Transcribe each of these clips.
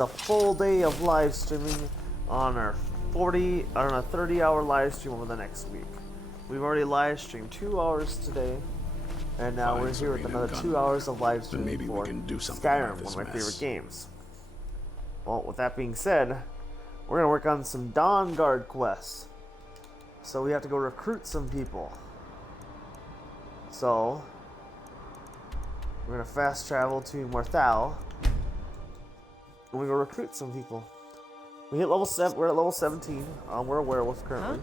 a full day of live streaming on our 30-hour live stream over the next week. We've already live streamed 2 hours today, and now we're here with another 2 hours of live streaming for Skyrim, one of my favorite games. Well, with that being said, we're gonna work on some Dawnguard quests. So we have to go recruit some people. So we're gonna fast travel to Morthal, and we go recruit some people. We hit level 7. We're at level 17. We're a werewolf currently.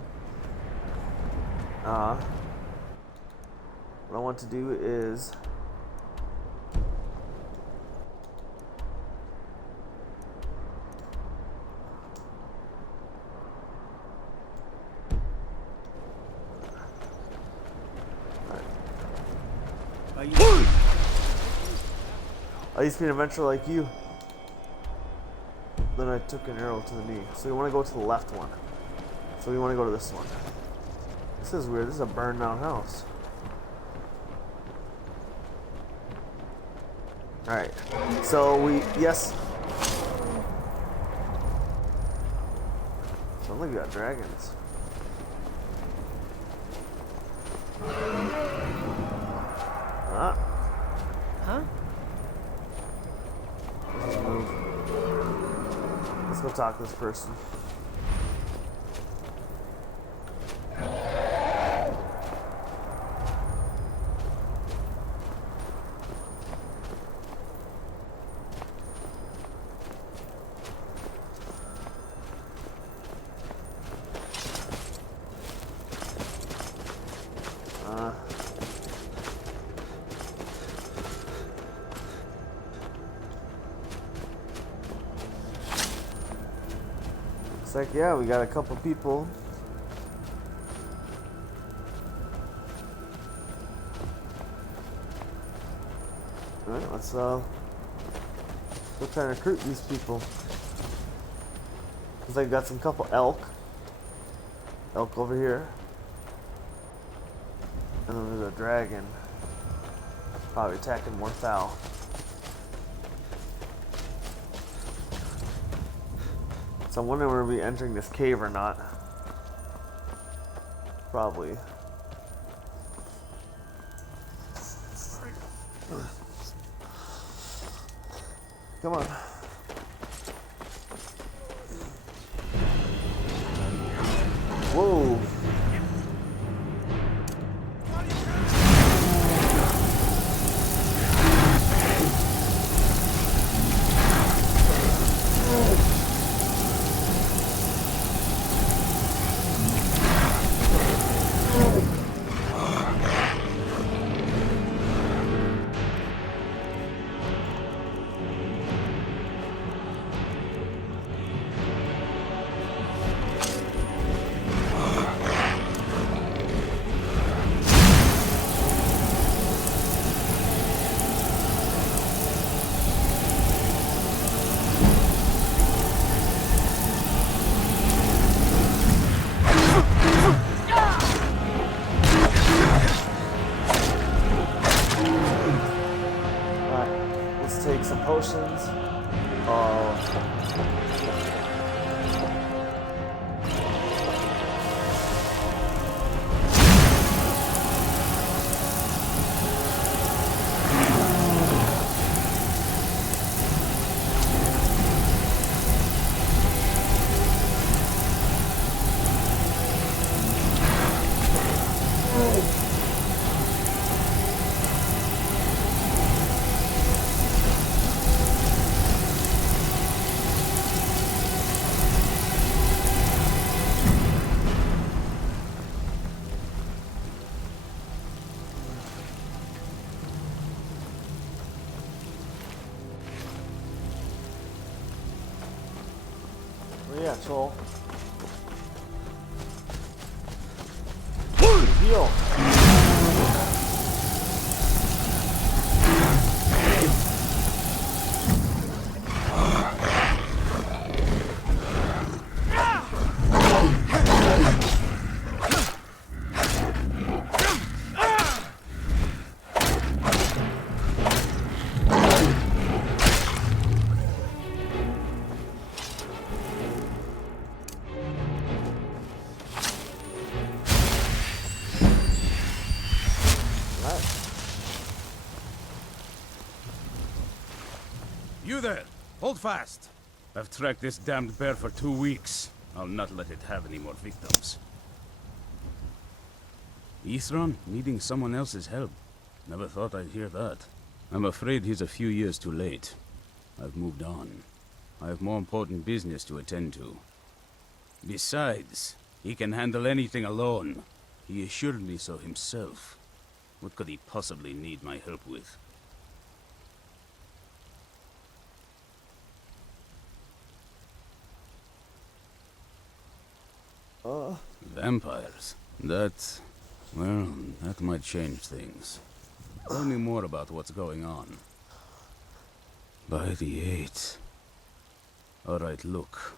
What I want to do is I used to be an adventurer like you. Then I took an arrow to the knee. So we want to go to the left one. So we want to go to this one. This is weird. This is a burned down house. Alright. So yes. Sounds like we got dragons. Huh? Let's move. Let's go talk to this person. Looks like, yeah, we got a couple people. Alright, let's go try and recruit these people. Looks like we got some couple elk over here. And then there's a dragon. Probably attacking Morthal. So I'm wondering whether we'll be entering this cave or not. Probably. Come on. Whoa. Take some potions. Yeah, troll. Heal. You there! Hold fast! I've tracked this damned bear for 2 weeks. I'll not let it have any more victims. Ithron needing someone else's help. Never thought I'd hear that. I'm afraid he's a few years too late. I've moved on. I have more important business to attend to. Besides, he can handle anything alone. He assured me so himself. What could he possibly need my help with? Vampires. That... well, that might change things. Tell me more about what's going on. By the 8th. Alright, look.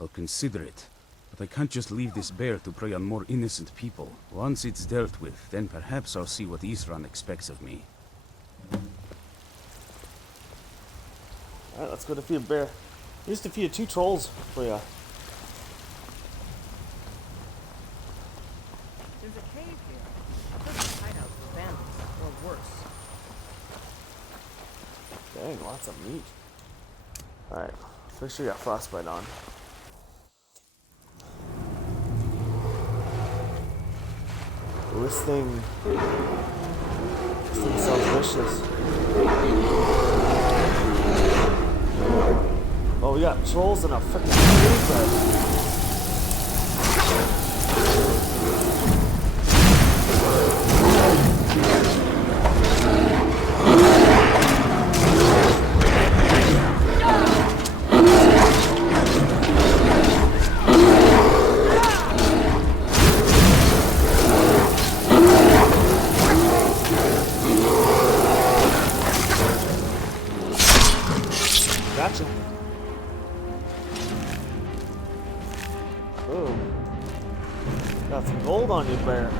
I'll consider it. But I can't just leave this bear to prey on more innocent people. Once it's dealt with, then perhaps I'll see what Ithran expects of me. Alright, let's go defeat a bear. We just defeated 2 trolls for ya. There's a cave here. Perfect hideout for bandits, or worse. Dang, lots of meat. Alright, make sure you got frostbite on. Ooh, this thing sounds vicious. Oh, we got trolls in a freaking cave bed. Gotcha. Ooh. Got some gold on you, bear.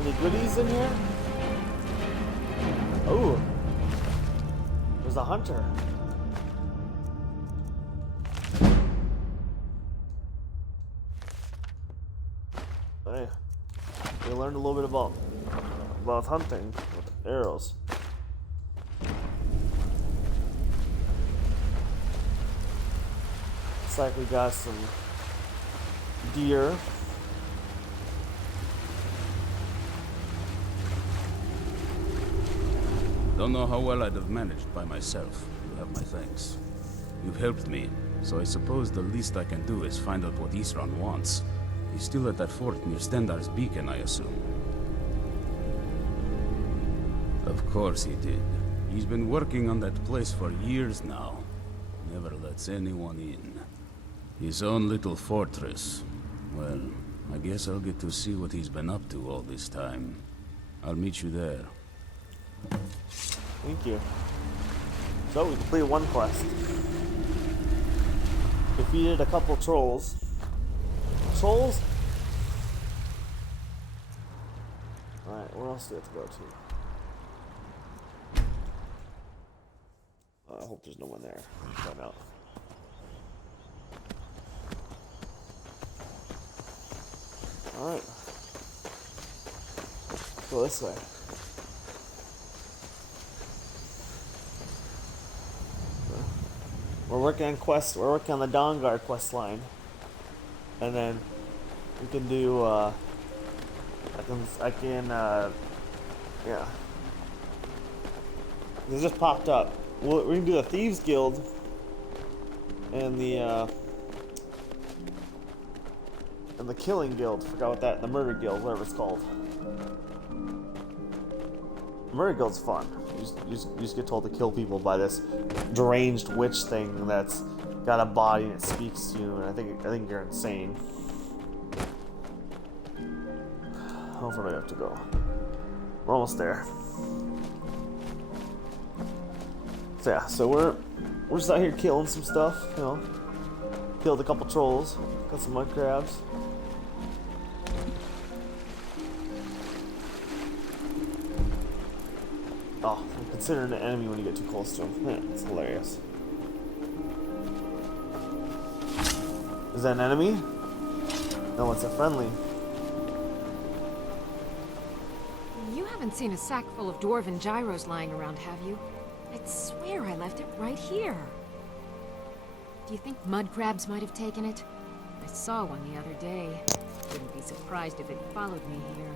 Any goodies in here? Ooh. There's a hunter. Hey. We learned a little bit about hunting with arrows. Looks like we got some deer. Don't know how well I'd have managed by myself. You have my thanks. You've helped me, so I suppose the least I can do is find out what Ithran wants. He's still at that fort near Stendar's beacon, I assume. Of course he did. He's been working on that place for years now. Never lets anyone in. His own little fortress. Well, I guess I'll get to see what he's been up to all this time. I'll meet you there. Thank you. So we completed one quest. Defeated a couple trolls. Trolls? Alright, where else do we have to go to? I hope there's no one there. Find out. Alright. Go this way. We're working on quests. We're working on the Dawnguard quest line, and then we can do. Yeah. It just popped up. We can do the Thieves Guild and the Killing Guild. Forgot what that. The Murder Guild, whatever it's called. Murder Guild's fun. You just get told to kill people by this deranged witch thing that's got a body and it speaks to you, and I think you're insane. How far do I have to go? We're almost there. So yeah, so we're just out here killing some stuff, you know. Killed a couple trolls, got some mud crabs. Oh, I'm considering an enemy when you get too close to him. Man, it's hilarious. Is that an enemy? No, it's a friendly. You haven't seen a sack full of dwarven gyros lying around, have you? I'd swear I left it right here. Do you think mud crabs might have taken it? I saw one the other day. Wouldn't be surprised if it followed me here.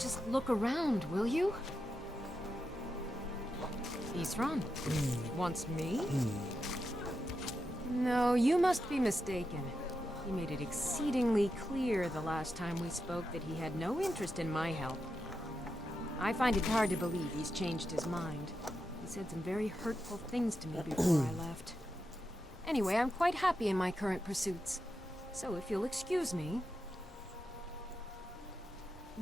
Just look around, will you? Isran? Wants me? No, you must be mistaken. He made it exceedingly clear the last time we spoke that he had no interest in my help. I find it hard to believe he's changed his mind. He said some very hurtful things to me before I left. Anyway, I'm quite happy in my current pursuits. So if you'll excuse me...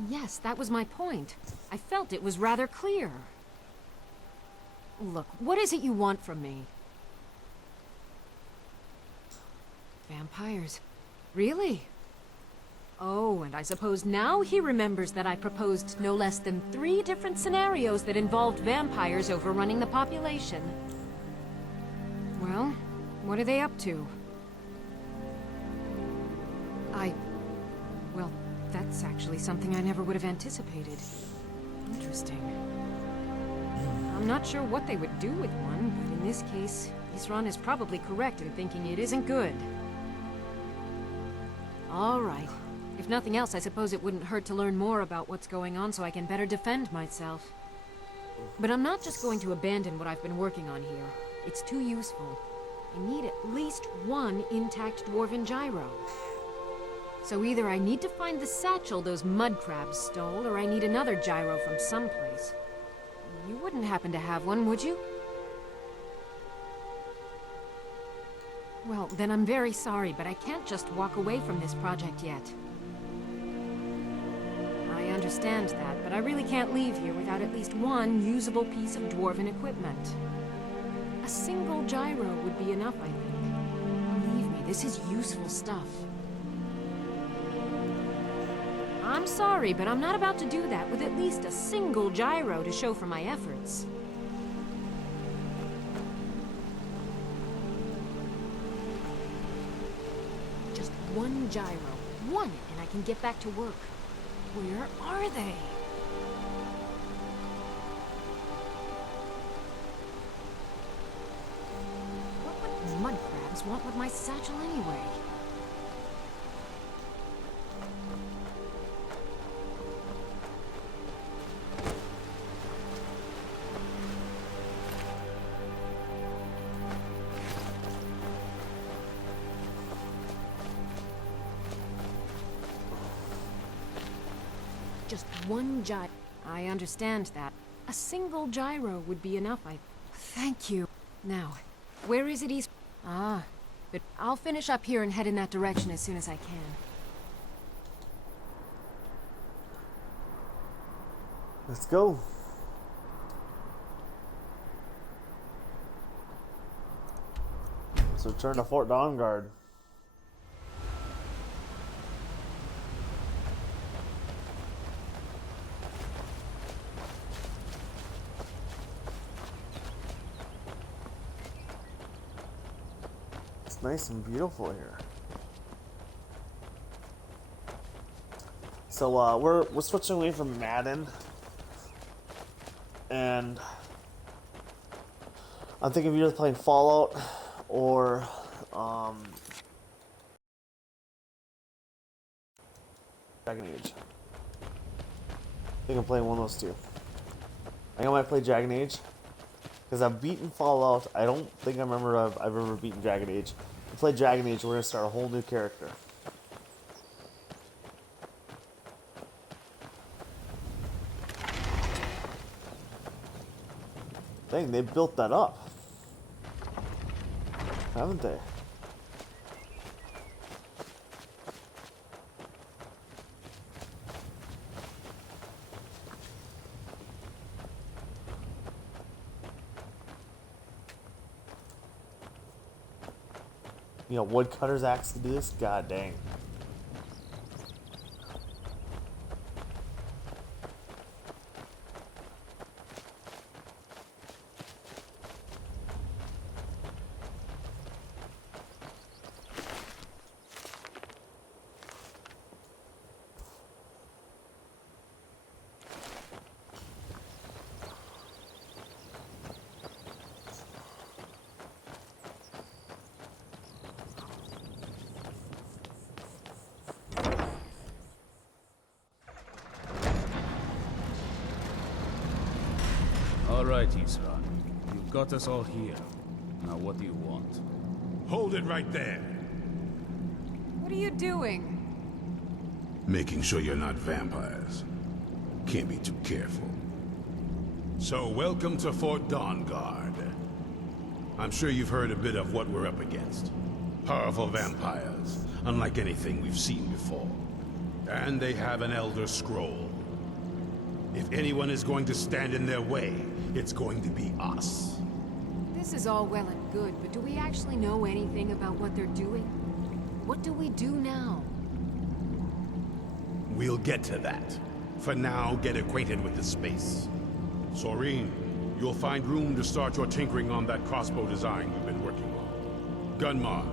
Yes, that was my point. I felt it was rather clear. Look, what is it you want from me? Vampires. Really? Oh, and I suppose now he remembers that I proposed no less than 3 different scenarios that involved vampires overrunning the population. Well, what are they up to? Well, that's actually something I never would have anticipated. Interesting. I'm not sure what they would do with one, but in this case, Isran is probably correct in thinking it isn't good. All right. If nothing else, I suppose it wouldn't hurt to learn more about what's going on so I can better defend myself. But I'm not just going to abandon what I've been working on here. It's too useful. I need at least 1 intact dwarven gyro. So either I need to find the satchel those mud crabs stole, or I need another gyro from someplace. You wouldn't happen to have one, would you? Well, then I'm very sorry, but I can't just walk away from this project yet. I understand that, but I really can't leave here without at least 1 usable piece of dwarven equipment. A single gyro would be enough, I think. Believe me, this is useful stuff. I'm sorry, but I'm not about to do that with at least a single gyro to show for my efforts. Just 1 gyro. 1, and I can get back to work. Where are they? What would mud crabs want with my satchel anyway? Just 1 gyro. I understand that. A single gyro would be enough, Thank you. Now, where is it he's... Ah, but I'll finish up here and head in that direction as soon as I can. Let's go. Let's return to Fort Dawnguard. It's nice and beautiful here. So we're switching away from Madden, and I'm thinking of either playing Fallout or Dragon Age. I think I'm playing one of those 2. I think I might play Dragon Age because I've beaten Fallout. I don't think I remember I've ever beaten Dragon Age. We play Dragon Age. We're gonna start a whole new character. Dang, they built that up, haven't they? You know, woodcutter's axe to do this? God dang. All right, Isran. You've got us all here. Now what do you want? Hold it right there. What are you doing? Making sure you're not vampires. Can't be too careful. So, welcome to Fort Dawnguard. I'm sure you've heard a bit of what we're up against. Powerful vampires, unlike anything we've seen before. And they have an Elder Scroll. If anyone is going to stand in their way, it's going to be us. This is all well and good, but do we actually know anything about what they're doing? What do we do now? We'll get to that. For now, get acquainted with the space. Soreen, you'll find room to start your tinkering on that crossbow design we've been working on. Gunmar,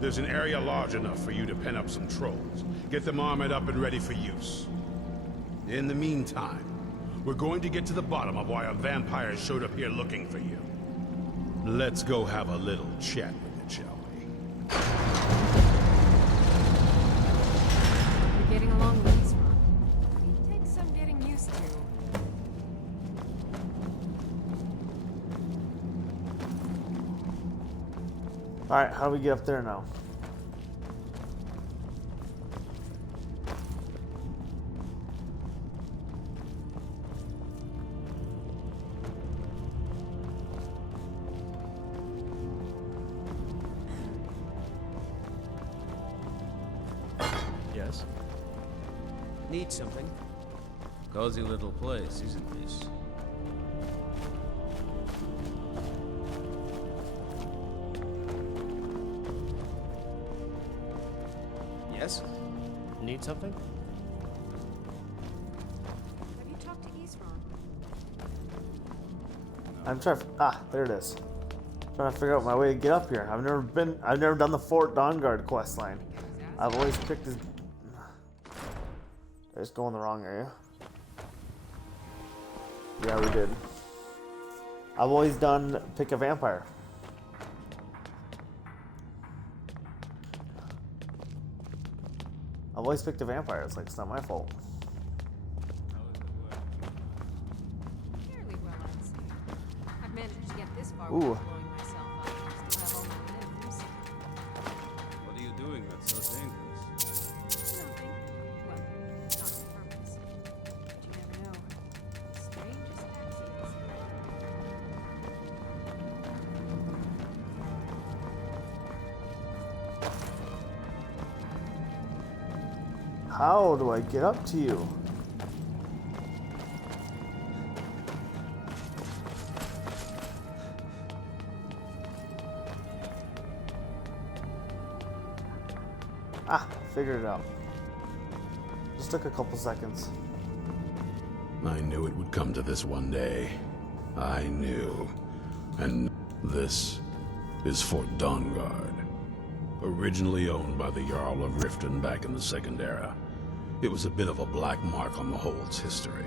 there's an area large enough for you to pen up some trolls. Get them armored up and ready for use. In the meantime, we're going to get to the bottom of why a vampire showed up here looking for you. Let's go have a little chat with it, shall we? You're getting along with these, Ron. It takes some getting used to. Alright, how do we get up there now? Yes? Need something? Cozy little place, isn't this? Yes? Need something? Have you talked to Isran? I'm trying there it is. Trying to figure out my way to get up here. I've never done the Fort Dawnguard quest line. I've always picked his... I just going the wrong area. Yeah, we did. I've always done pick a vampire. I've always picked a vampire. It's like, it's not my fault. Fairly well, I'd say. I've managed to get this far Ooh. without blowing myself up. Still have all my limbs. What are you doing that's so dangerous? Nothing. Well, not on purpose. But you never know. Strange as taxis. How do I get up to you? Figured it out. Just took a couple seconds. I knew it would come to this one day. I knew. And this is Fort Dawnguard. Originally owned by the Jarl of Riften back in the Second Era. It was a bit of a black mark on the Hold's history.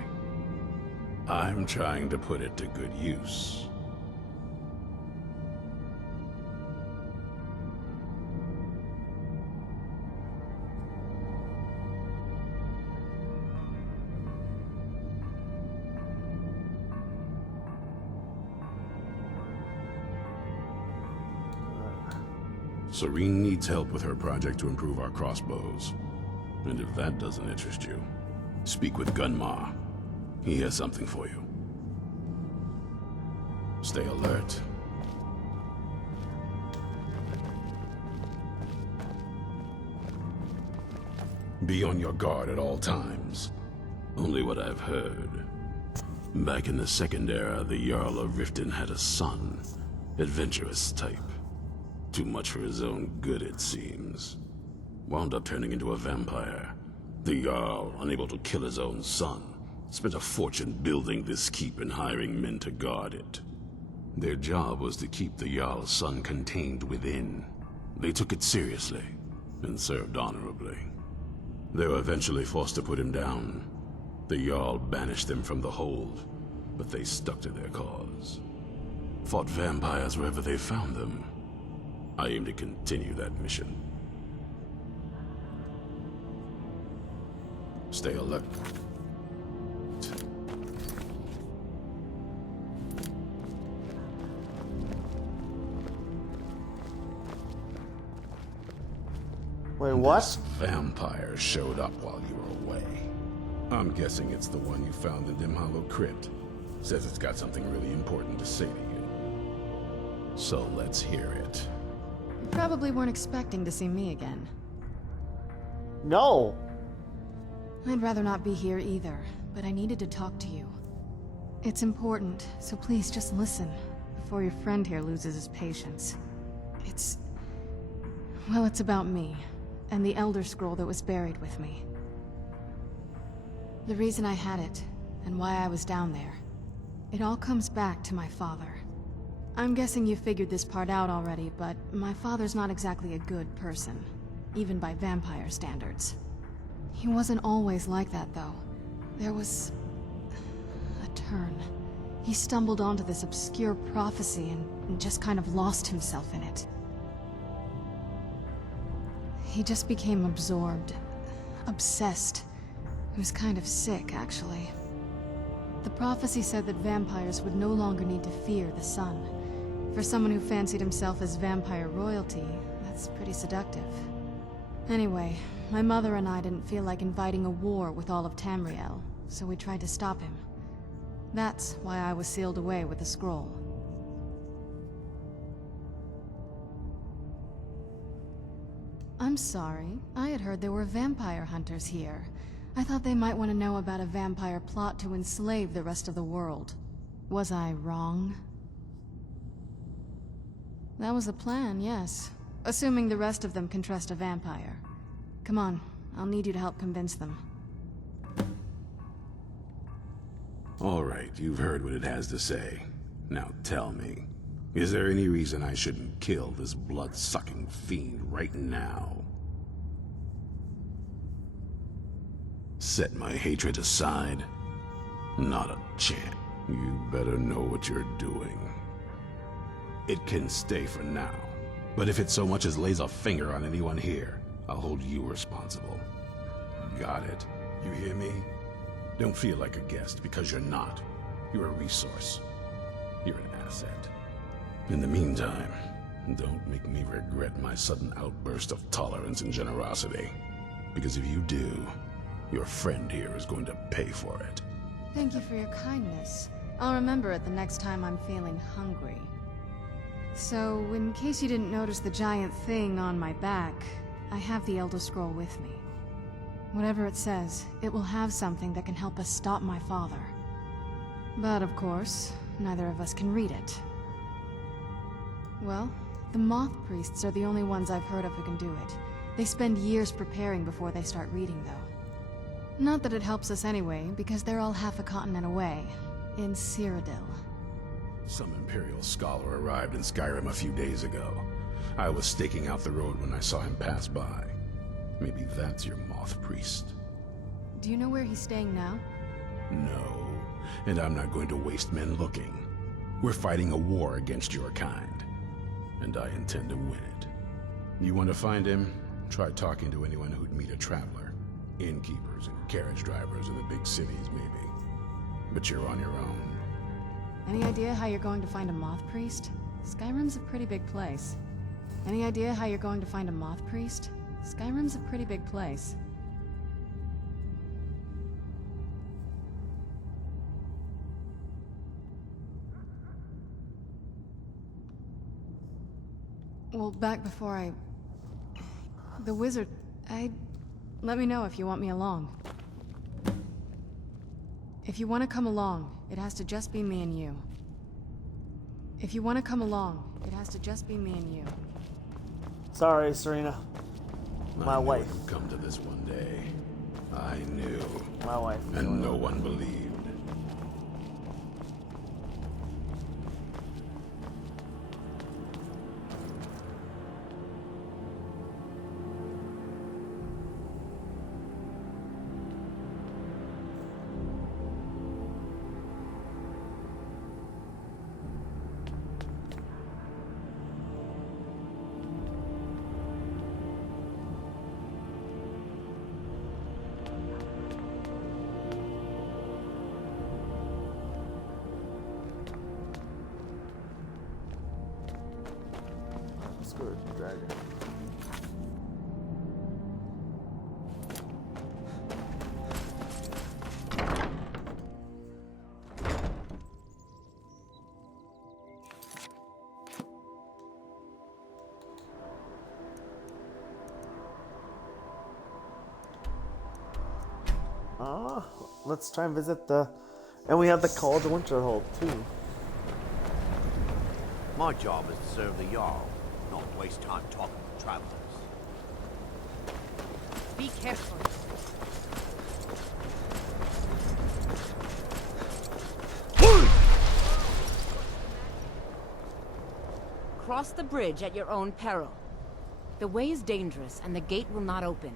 I'm trying to put it to good use. Serene needs help with her project to improve our crossbows. And if that doesn't interest you, speak with Gunmar. He has something for you. Stay alert. Be on your guard at all times. Only what I've heard. Back in the Second Era, the Jarl of Riften had a son. Adventurous type. Too much for his own good, it seems. Wound up turning into a vampire. The Jarl, unable to kill his own son, spent a fortune building this keep and hiring men to guard it. Their job was to keep the Jarl's son contained within. They took it seriously, and served honorably. They were eventually forced to put him down. The Jarl banished them from the hold, but they stuck to their cause. Fought vampires wherever they found them. I aim to continue that mission. Stay alert. Wait, what? This vampire showed up while you were away. I'm guessing it's the one you found in Dim Hollow Crypt. Says it's got something really important to say to you. So let's hear it. You probably weren't expecting to see me again. No. I'd rather not be here either, but I needed to talk to you. It's important, so please just listen, before your friend here loses his patience. Well, it's about me, and the Elder Scroll that was buried with me. The reason I had it, and why I was down there. It all comes back to my father. I'm guessing you figured this part out already, but my father's not exactly a good person, even by vampire standards. He wasn't always like that, though. There was a turn. He stumbled onto this obscure prophecy and just kind of lost himself in it. He just became absorbed, obsessed. He was kind of sick, actually. The prophecy said that vampires would no longer need to fear the sun. For someone who fancied himself as vampire royalty, that's pretty seductive. Anyway, my mother and I didn't feel like inviting a war with all of Tamriel, so we tried to stop him. That's why I was sealed away with the scroll. I'm sorry. I had heard there were vampire hunters here. I thought they might want to know about a vampire plot to enslave the rest of the world. Was I wrong? That was the plan, yes. Assuming the rest of them can trust a vampire. Come on, I'll need you to help convince them. All right, you've heard what it has to say. Now tell me, is there any reason I shouldn't kill this blood-sucking fiend right now? Set my hatred aside? Not a chance. You better know what you're doing. It can stay for now, but if it so much as lays a finger on anyone here, I'll hold you responsible. Got it? You hear me? Don't feel like a guest, because you're not. You're a resource. You're an asset. In the meantime, don't make me regret my sudden outburst of tolerance and generosity. Because if you do, your friend here is going to pay for it. Thank you for your kindness. I'll remember it the next time I'm feeling hungry. So, in case you didn't notice the giant thing on my back, I have the Elder Scroll with me. Whatever it says, it will have something that can help us stop my father. But of course, neither of us can read it. Well, the Moth Priests are the only ones I've heard of who can do it. They spend years preparing before they start reading, though. Not that it helps us anyway, because they're all half a continent away, in Cyrodiil. Some Imperial scholar arrived in Skyrim a few days ago. I was staking out the road when I saw him pass by. Maybe that's your Moth Priest. Do you know where he's staying now? No, and I'm not going to waste men looking. We're fighting a war against your kind, and I intend to win it. You want to find him? Try talking to anyone who'd meet a traveler. Innkeepers and carriage drivers in the big cities, maybe. But you're on your own. Any idea how you're going to find a Moth Priest? Skyrim's a pretty big place. Any idea how you're going to find a Moth Priest? Skyrim's a pretty big place. Well, back before the wizard... Let me know if you want me along. If you want to come along, it has to just be me and you. If you want to come along, it has to just be me and you. Sorry, Serena. My wife. I knew it would come to this one day. I knew. My wife. And no one believed. Screw it, dragon. Let's try and visit the... And we have the College of Winterhold, too. My job is to serve the Jarl, not waste time talking to travelers. Be careful. Cross the bridge at your own peril. The way is dangerous, and the gate will not open.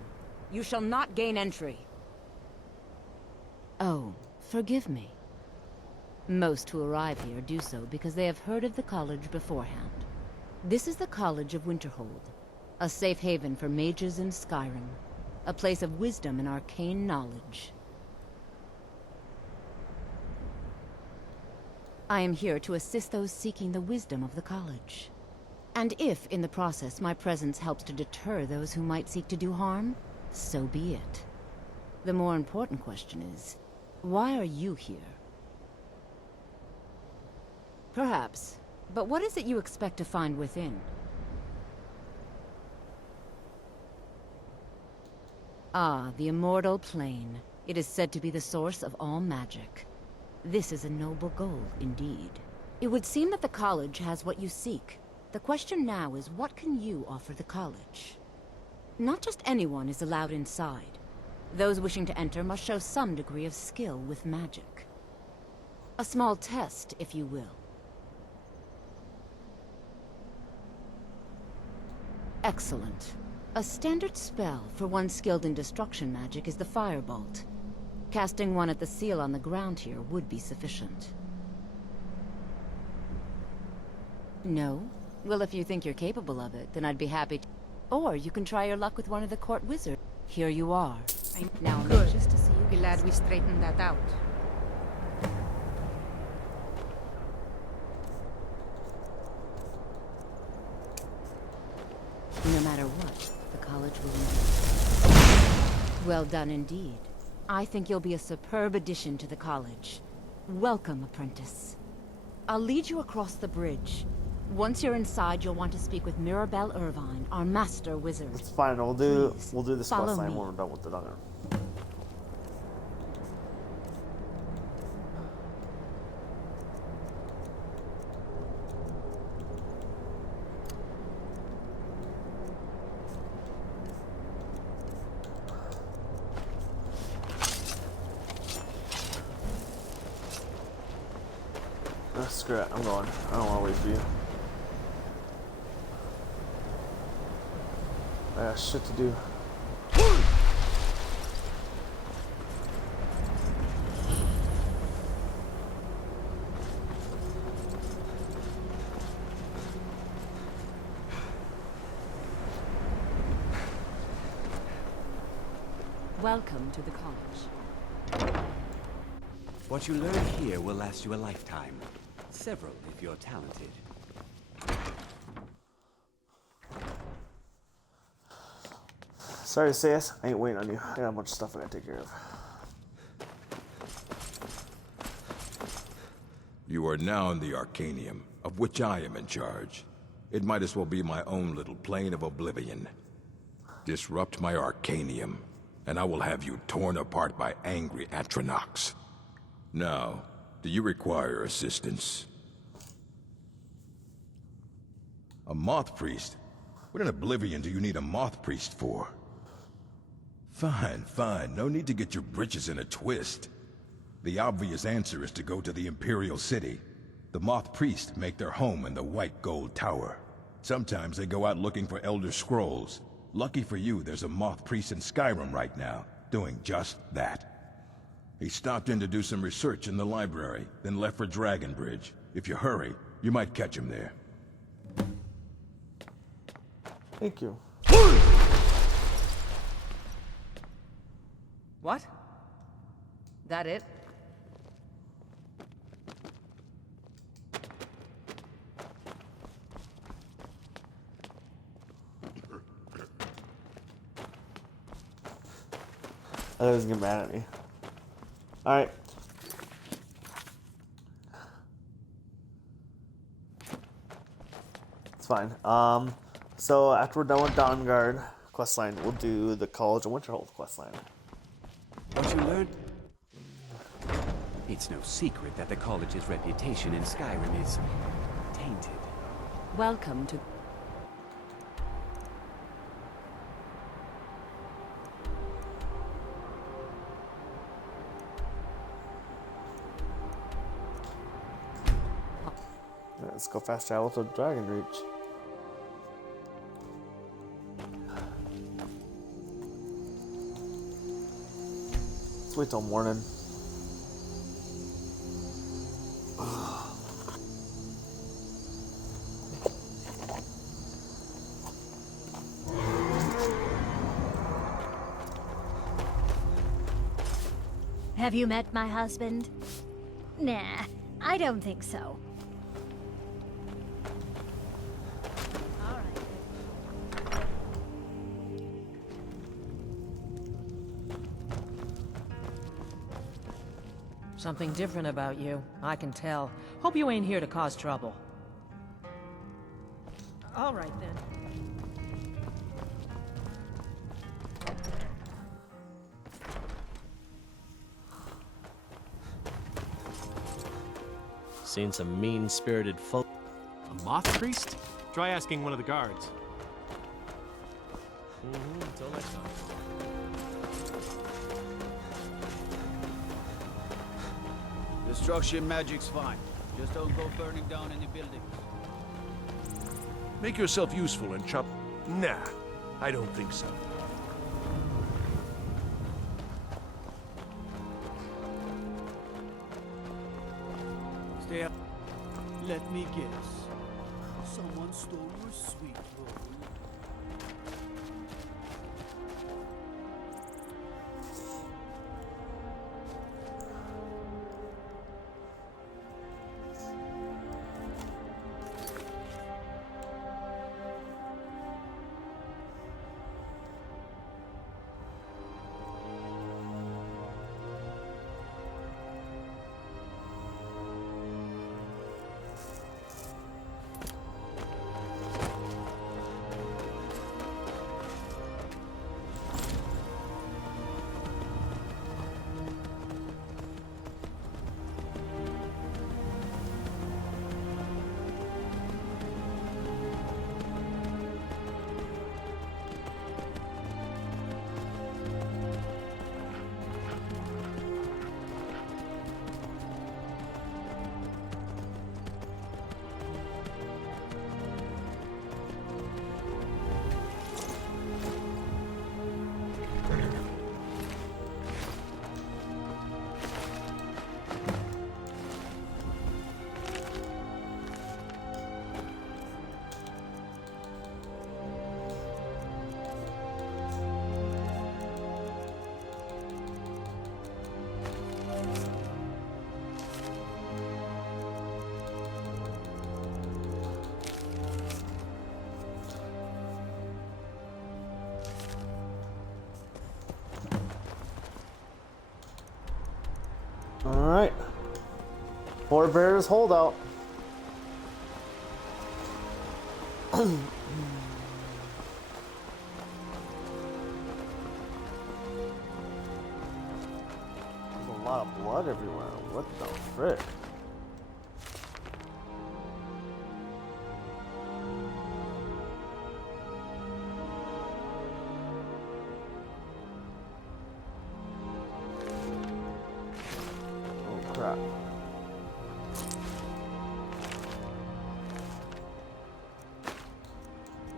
You shall not gain entry. Oh, forgive me. Most who arrive here do so because they have heard of the college beforehand. This is the College of Winterhold, a safe haven for mages in Skyrim, a place of wisdom and arcane knowledge. I am here to assist those seeking the wisdom of the college. And if, in the process, my presence helps to deter those who might seek to do harm, so be it. The more important question is, why are you here? Perhaps, but what is it you expect to find within? Ah, the immortal plane. It is said to be the source of all magic. This is a noble goal, indeed. It would seem that the college has what you seek. The question now is, what can you offer the college? Not just anyone is allowed inside. Those wishing to enter must show some degree of skill with magic. A small test, if you will. Excellent. A standard spell for one skilled in destruction magic is the Firebolt. Casting one at the seal on the ground here would be sufficient. No? Well, if you think you're capable of it, then I'd be happy to... Or you can try your luck with one of the court wizards. Here you are. Now I'm Good. anxious to see you. Glad we straightened that out. No matter what, the college will remain. Well done indeed. I think you'll be a superb addition to the college. Welcome, apprentice. I'll lead you across the bridge. Once you're inside, you'll want to speak with Mirabelle Irvine, our master wizard. It's fine. We'll do Please, this follow quest line me. when we're done with the Dawnguard. Screw it. I'm going. I don't want to wait for you. I got shit to do. Welcome to the college. What you learn here will last you a lifetime. Several, if you're talented. Sorry to say this. I ain't waiting on you. I got a bunch of stuff I gotta take care of. You are now in the Arcanium, of which I am in charge. It might as well be my own little plane of oblivion. Disrupt my Arcanium, and I will have you torn apart by angry Atronachs. Now, do you require assistance? A Moth Priest? What in Oblivion do you need a Moth Priest for? Fine, fine. No need to get your britches in a twist. The obvious answer is to go to the Imperial City. The Moth Priests make their home in the White Gold Tower. Sometimes they go out looking for Elder Scrolls. Lucky for you, there's a Moth Priest in Skyrim right now, doing just that. He stopped in to do some research in the library, then left for Dragonbridge. If you hurry, you might catch him there. Thank you. What? That it? I thought he was gonna get mad at me. Alright. It's fine. So after we're done with Dawnguard questline, we'll do the College of Winterhold questline. What you learned? It's no secret that the college's reputation in Skyrim is tainted. Welcome to... Let's go fast travel to Dragon Reach. Let's wait till morning. Have you met my husband? Nah, I don't think so. Something different about you, I can tell. Hope you ain't here to cause trouble. All right, then. Seen some mean-spirited folk. A moth priest? Try asking one of the guards. Until next time. Destruction magic's fine. Just don't go burning down any buildings. Make yourself useful and chop. Nah, I don't think so. Stay up. Let me guess. Someone stole your sweet roll. Alright. Fort Bear's holdout. There's a lot of blood everywhere. What the frick? Oh crap.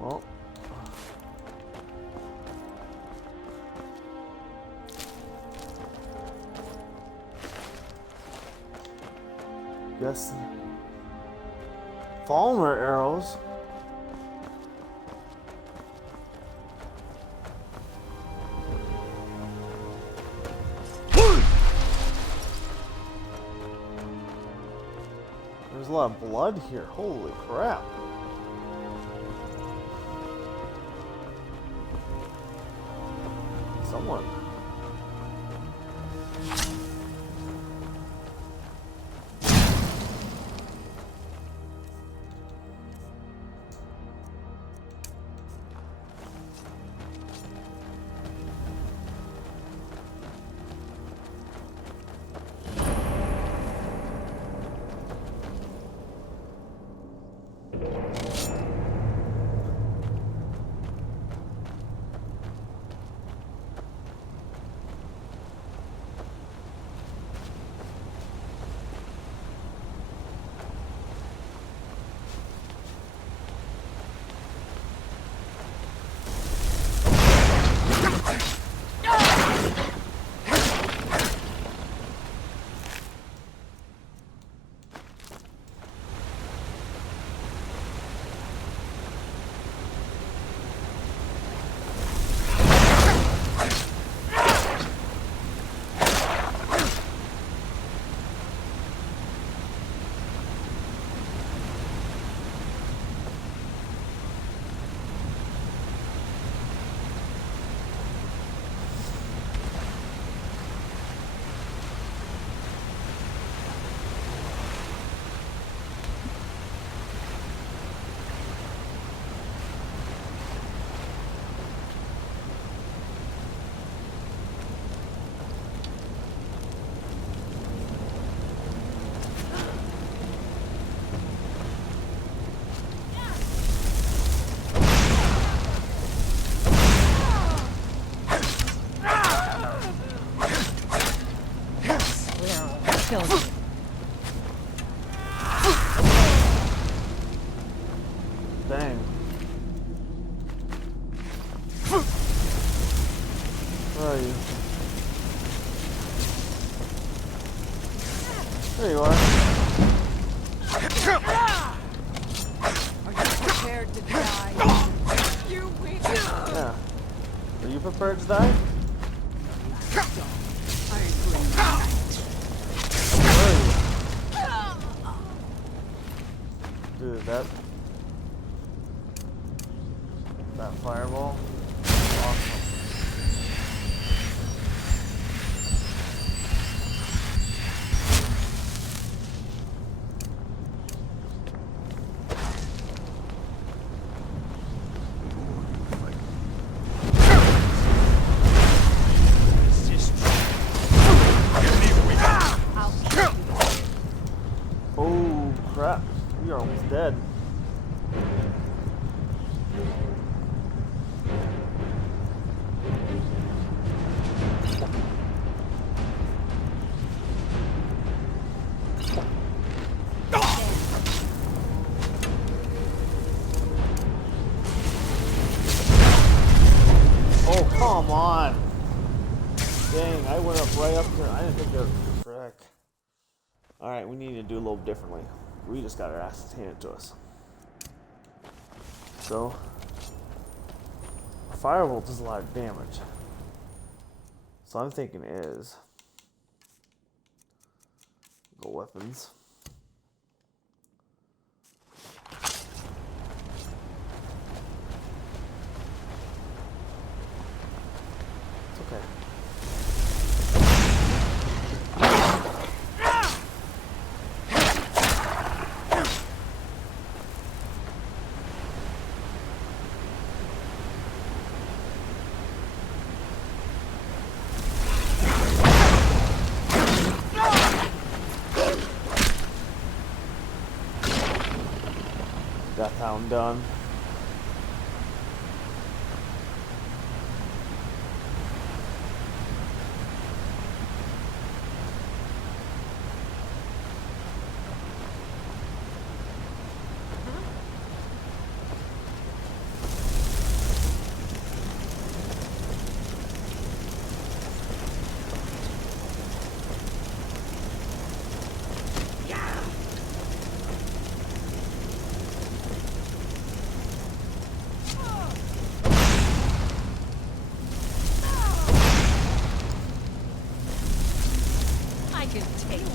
Well. Guess Falmer arrows. There's a lot of blood here. Holy crap. Someone. killing you. Dang. Where are you? There you are. Are you prepared to die? You weak. Yeah. Are you prepared to die? I agree. Where are you? Dude, that fireball. Awesome. Oh crap, we are almost dead. Oh, come on. Dang, I went up right up there. I didn't think there was a frick. Alright, we need to do a little differently. We just got our asses handed to us. So, a firebolt does a lot of damage. So I'm thinking is go weapons. It's okay. Death Hound done. I can take you.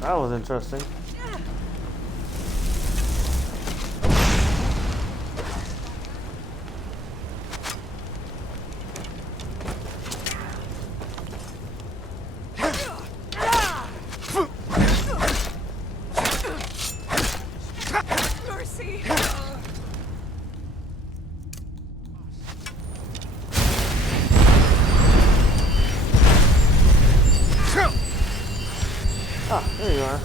That was interesting. Mercy. Ah, there you are.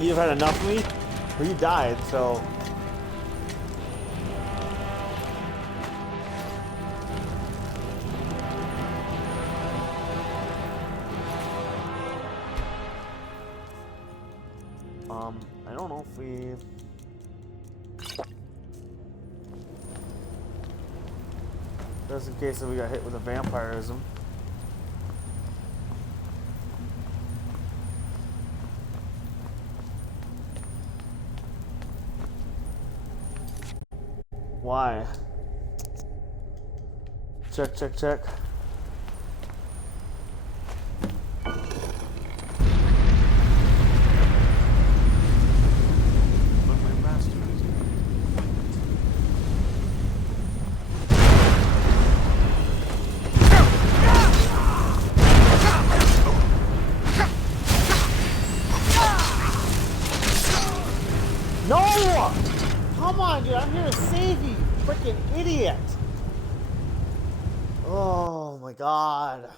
You've had enough of me? Well, you died, so... I don't know if we... Just in case we got hit with a vampirism. Why? Check, check, check. But my master is No! Come on, dude. I'm here to save you, you freaking idiot. Oh my god.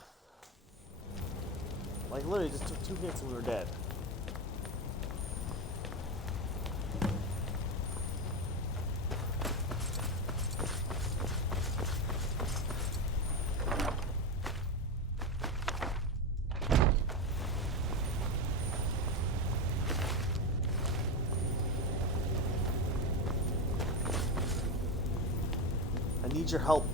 Like, literally just took 2 hits and we were dead. I need your help.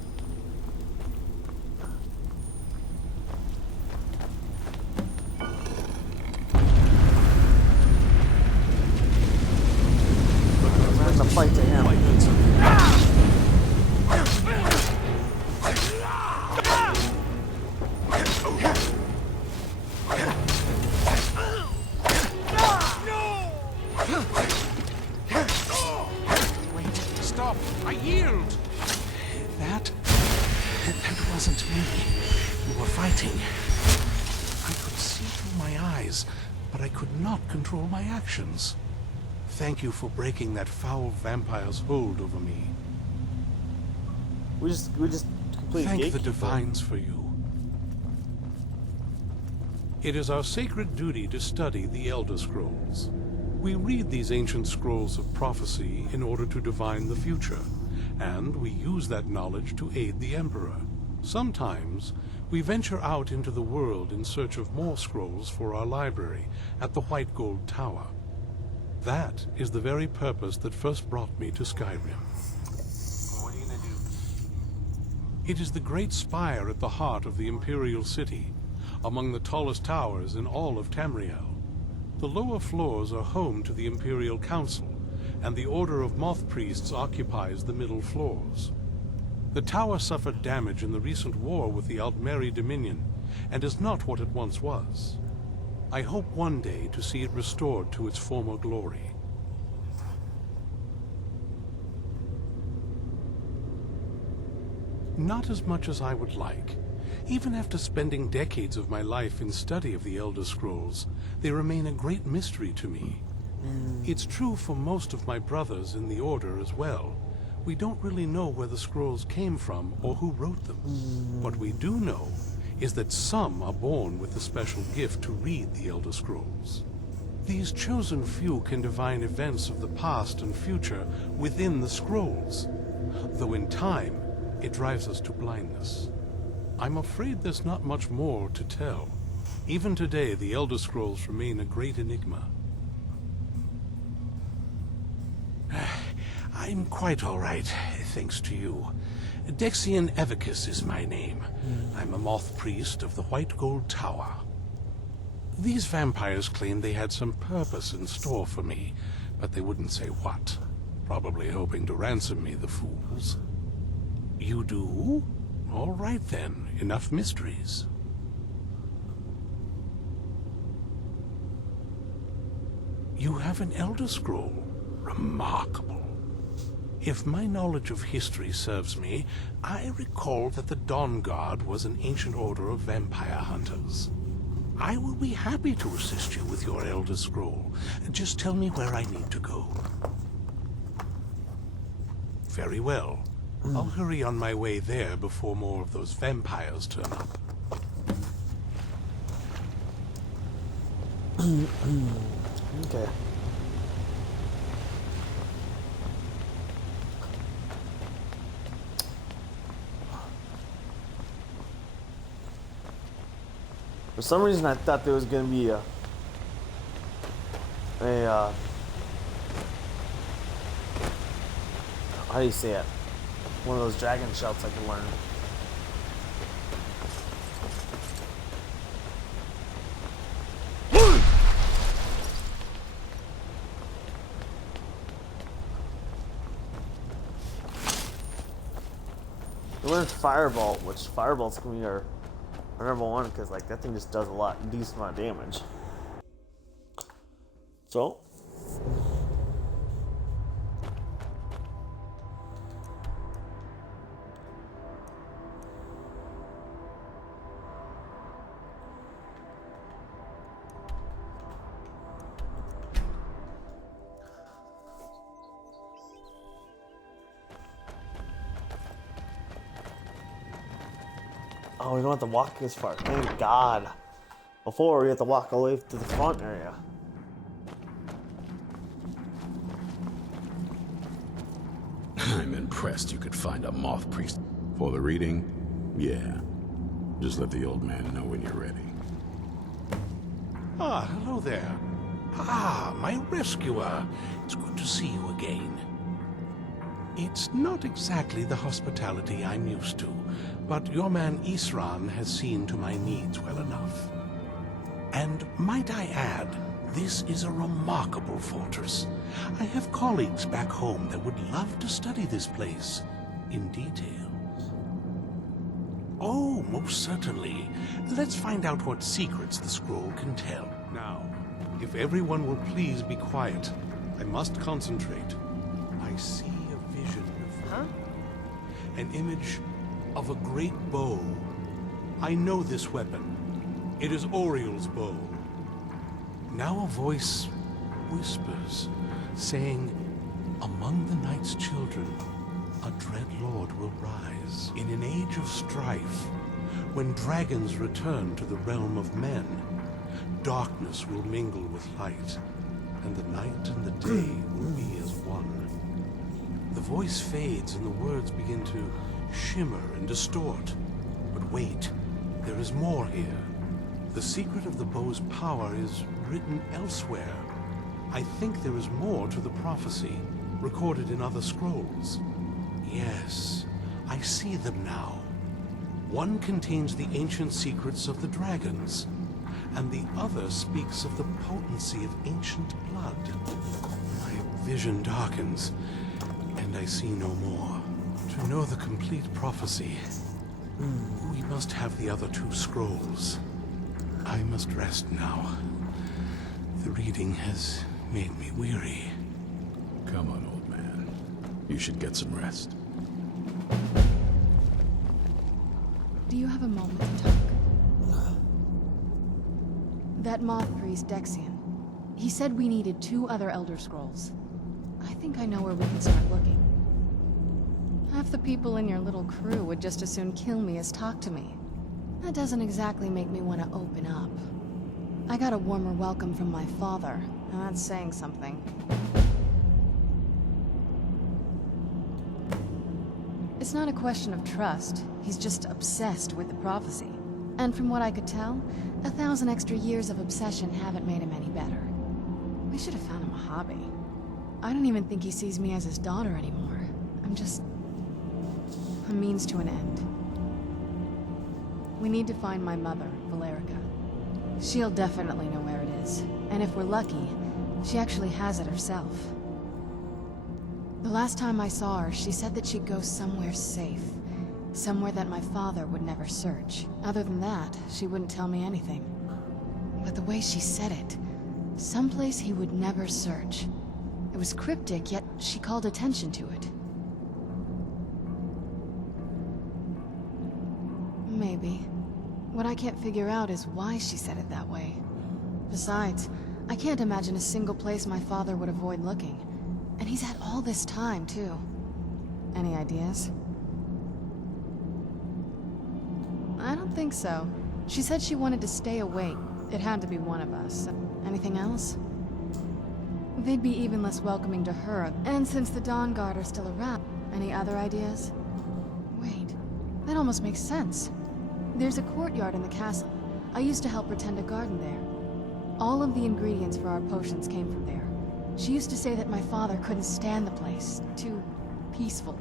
Bring the fight to him. Wait, stop! I yield! That wasn't me. You were fighting. I could see through my eyes, but I could not control my actions. Thank you for breaking that foul vampire's hold over me. We just completely Thank the divines for you. It is our sacred duty to study the Elder Scrolls. We read these ancient scrolls of prophecy in order to divine the future, and we use that knowledge to aid the Emperor. Sometimes, we venture out into the world in search of more scrolls for our library at the White Gold Tower. That is the very purpose that first brought me to Skyrim. What are you gonna do? It is the great spire at the heart of the Imperial City, among the tallest towers in all of Tamriel. The lower floors are home to the Imperial Council, and the Order of Moth Priests occupies the middle floors. The tower suffered damage in the recent war with the Altmeri Dominion, and is not what it once was. I hope one day to see it restored to its former glory. Not as much as I would like. Even after spending decades of my life in study of the Elder Scrolls, they remain a great mystery to me. It's true for most of my brothers in the Order as well. We don't really know where the scrolls came from or who wrote them. What we do know is that some are born with the special gift to read the Elder Scrolls. These chosen few can divine events of the past and future within the scrolls, though in time, it drives us to blindness. I'm afraid there's not much more to tell. Even today, the Elder Scrolls remain a great enigma. I'm quite all right, thanks to you. Dexian Evicus is my name. I'm a moth priest of the White Gold Tower. These vampires claimed they had some purpose in store for me, but they wouldn't say what. Probably hoping to ransom me, the fools. You do? All right then, enough mysteries. You have an Elder Scroll. Remarkable. If my knowledge of history serves me, I recall that the Dawnguard was an ancient order of vampire hunters. I will be happy to assist you with your Elder Scroll. Just tell me where I need to go. Very well. I'll hurry on my way there before more of those vampires turn up. Okay. For some reason, I thought there was gonna be a how do you say it? One of those dragon shouts I can learn. I learned Fireball, which Fireball's gonna be our number one because like that thing just does a decent amount of damage. So. we don't have to walk as far. Thank God. Before, we had to walk all the way to the front area. I'm impressed you could find a moth priest. For the reading? Yeah. Just let the old man know when you're ready. Ah, hello there. Ah, my rescuer. It's good to see you again. It's not exactly the hospitality I'm used to, but your man Isran has seen to my needs well enough. And might I add, this is a remarkable fortress. I have colleagues back home that would love to study this place in detail. Oh, most certainly. Let's find out what secrets the scroll can tell. Now, if everyone will please be quiet, I must concentrate. I see a vision before me. An image of a great bow. I know this weapon. It is Oriel's bow. Now a voice whispers, saying, among the night's children, a dread lord will rise. In an age of strife, when dragons return to the realm of men, darkness will mingle with light, and the night and the day will be as one. The voice fades and the words begin to shimmer and distort. But wait, there is more here. The secret of the bow's power is written elsewhere. I think there is more to the prophecy, recorded in other scrolls. Yes, I see them now. One contains the ancient secrets of the dragons, and the other speaks of the potency of ancient blood. My vision darkens, and I see no more. To know the complete prophecy, we must have the other two scrolls. I must rest now. The reading has made me weary. Come on, old man. You should get some rest. Do you have a moment to talk? That moth priest, Dexian. He said we needed 2 other Elder Scrolls. I think I know where we can start looking. Half the people in your little crew would just as soon kill me as talk to me. That doesn't exactly make me want to open up. I got a warmer welcome from my father, and that's saying something. It's not a question of trust. He's just obsessed with the prophecy. And from what I could tell, 1,000 extra years of obsession haven't made him any better. We should have found him a hobby. I don't even think he sees me as his daughter anymore. I'm just a means to an end. We need to find my mother, Valerica. She'll definitely know where it is. And if we're lucky, she actually has it herself. The last time I saw her, she said that she'd go somewhere safe. Somewhere that my father would never search. Other than that, she wouldn't tell me anything. But the way she said it, someplace he would never search. It was cryptic, yet she called attention to it. Maybe. What I can't figure out is why she said it that way. Besides, I can't imagine a single place my father would avoid looking. And he's had all this time, too. Any ideas? I don't think so. She said she wanted to stay awake. It had to be one of us. Anything else? They'd be even less welcoming to her. And since the Dawnguard are still around, any other ideas? Wait, that almost makes sense. There's a courtyard in the castle. I used to help her tend a garden there. All of the ingredients for our potions came from there. She used to say that my father couldn't stand the place. Too peaceful.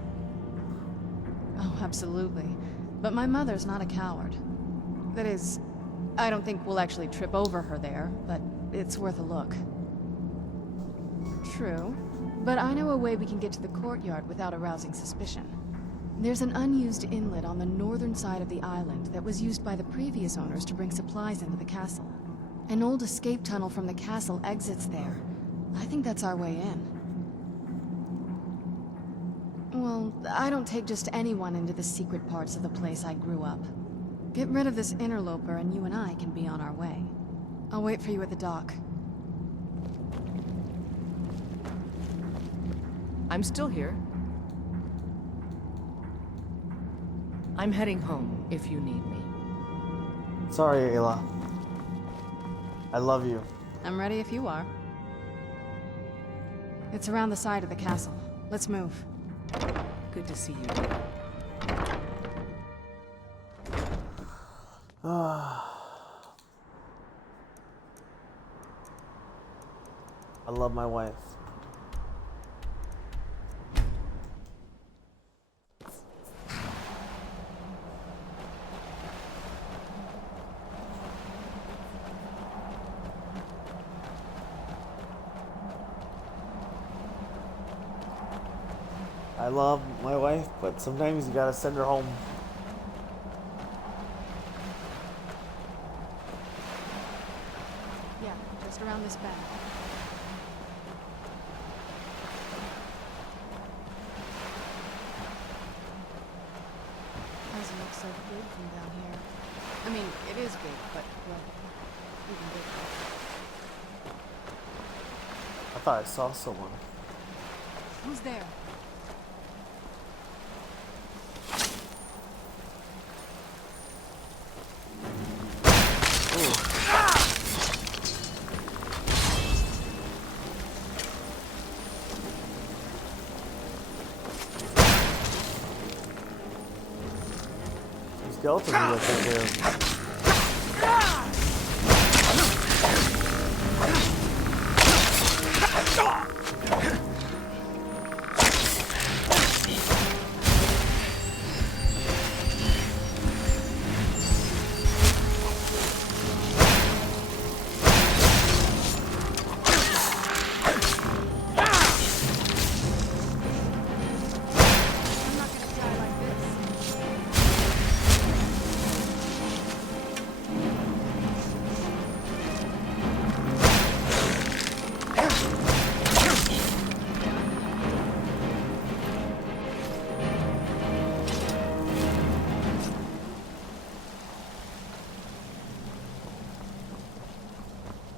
Oh, absolutely. But my mother's not a coward. That is, I don't think we'll actually trip over her there, but it's worth a look. True. But I know a way we can get to the courtyard without arousing suspicion. There's an unused inlet on the northern side of the island that was used by the previous owners to bring supplies into the castle. An old escape tunnel from the castle exits there. I think that's our way in. Well, I don't take just anyone into the secret parts of the place I grew up. Get rid of this interloper and you and I can be on our way. I'll wait for you at the dock. I'm still here. I'm heading home if you need me. Sorry, Ayla. I love you. I'm ready if you are. It's around the side of the castle. Let's move. Good to see you, dear. I love my wife. I love my wife, but sometimes you gotta send her home. Yeah, just around this bend. Doesn't look so big from down here. I mean, it is big, but, well, even bigger. I thought I saw someone. Who's there? Skeletons are right there.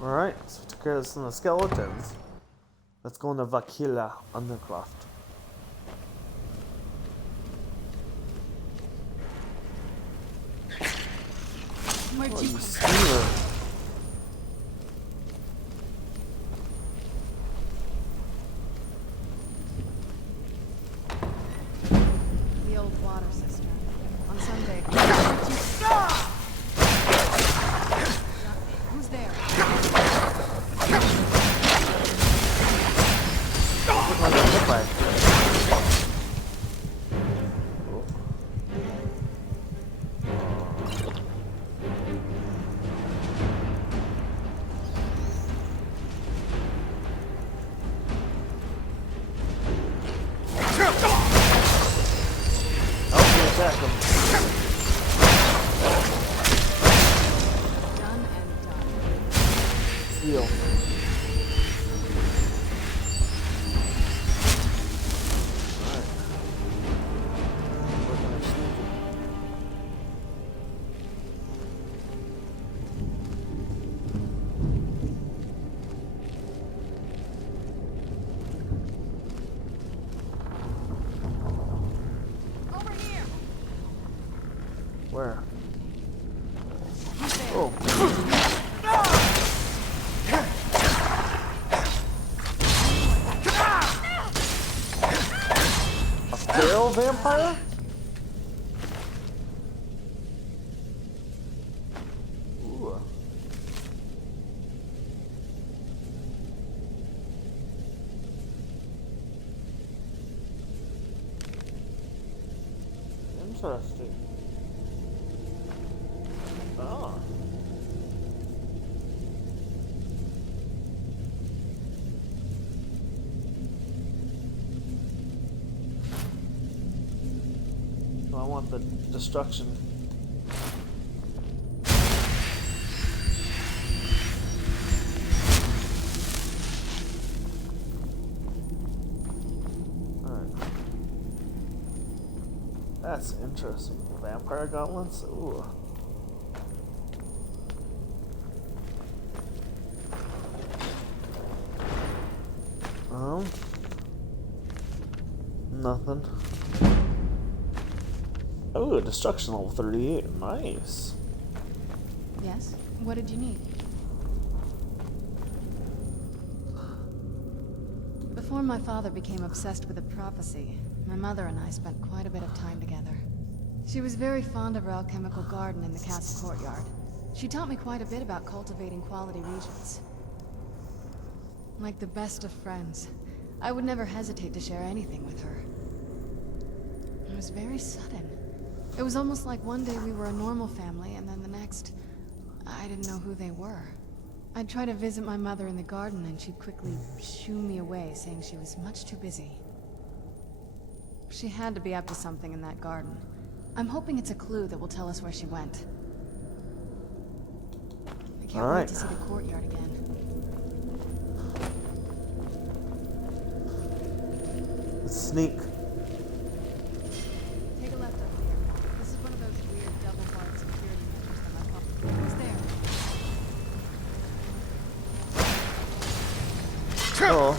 Alright, so we took care of some of the skeletons. Let's go into Vakila Undercroft. Oh, you stealer. The old water sister. On Sunday. Who's there? Attack him. Done and done. Heal. Alright. Work on our sneaking. Over here. Where? Who's there? Oh. A feral vampire? Ooh. Interesting. Oh. I want the destruction. Alright. That's interesting. Vampire gauntlets? Ooh. Nothing. Oh, destruction level 38. Nice. Yes? What did you need? Before my father became obsessed with the prophecy, my mother and I spent quite a bit of time together. She was very fond of our alchemical garden in the castle courtyard. She taught me quite a bit about cultivating quality regions. Like the best of friends, I would never hesitate to share anything with her. It was very sudden. It was almost like one day we were a normal family, and then the next, I didn't know who they were. I'd try to visit my mother in the garden, and she'd quickly shoo me away, saying she was much too busy. She had to be up to something in that garden. I'm hoping it's a clue that will tell us where she went. I can't wait to see the courtyard again. Let's sneak. Take a left over here. This is one of those weird double-barred security measures that my papa... Who's there? Oh.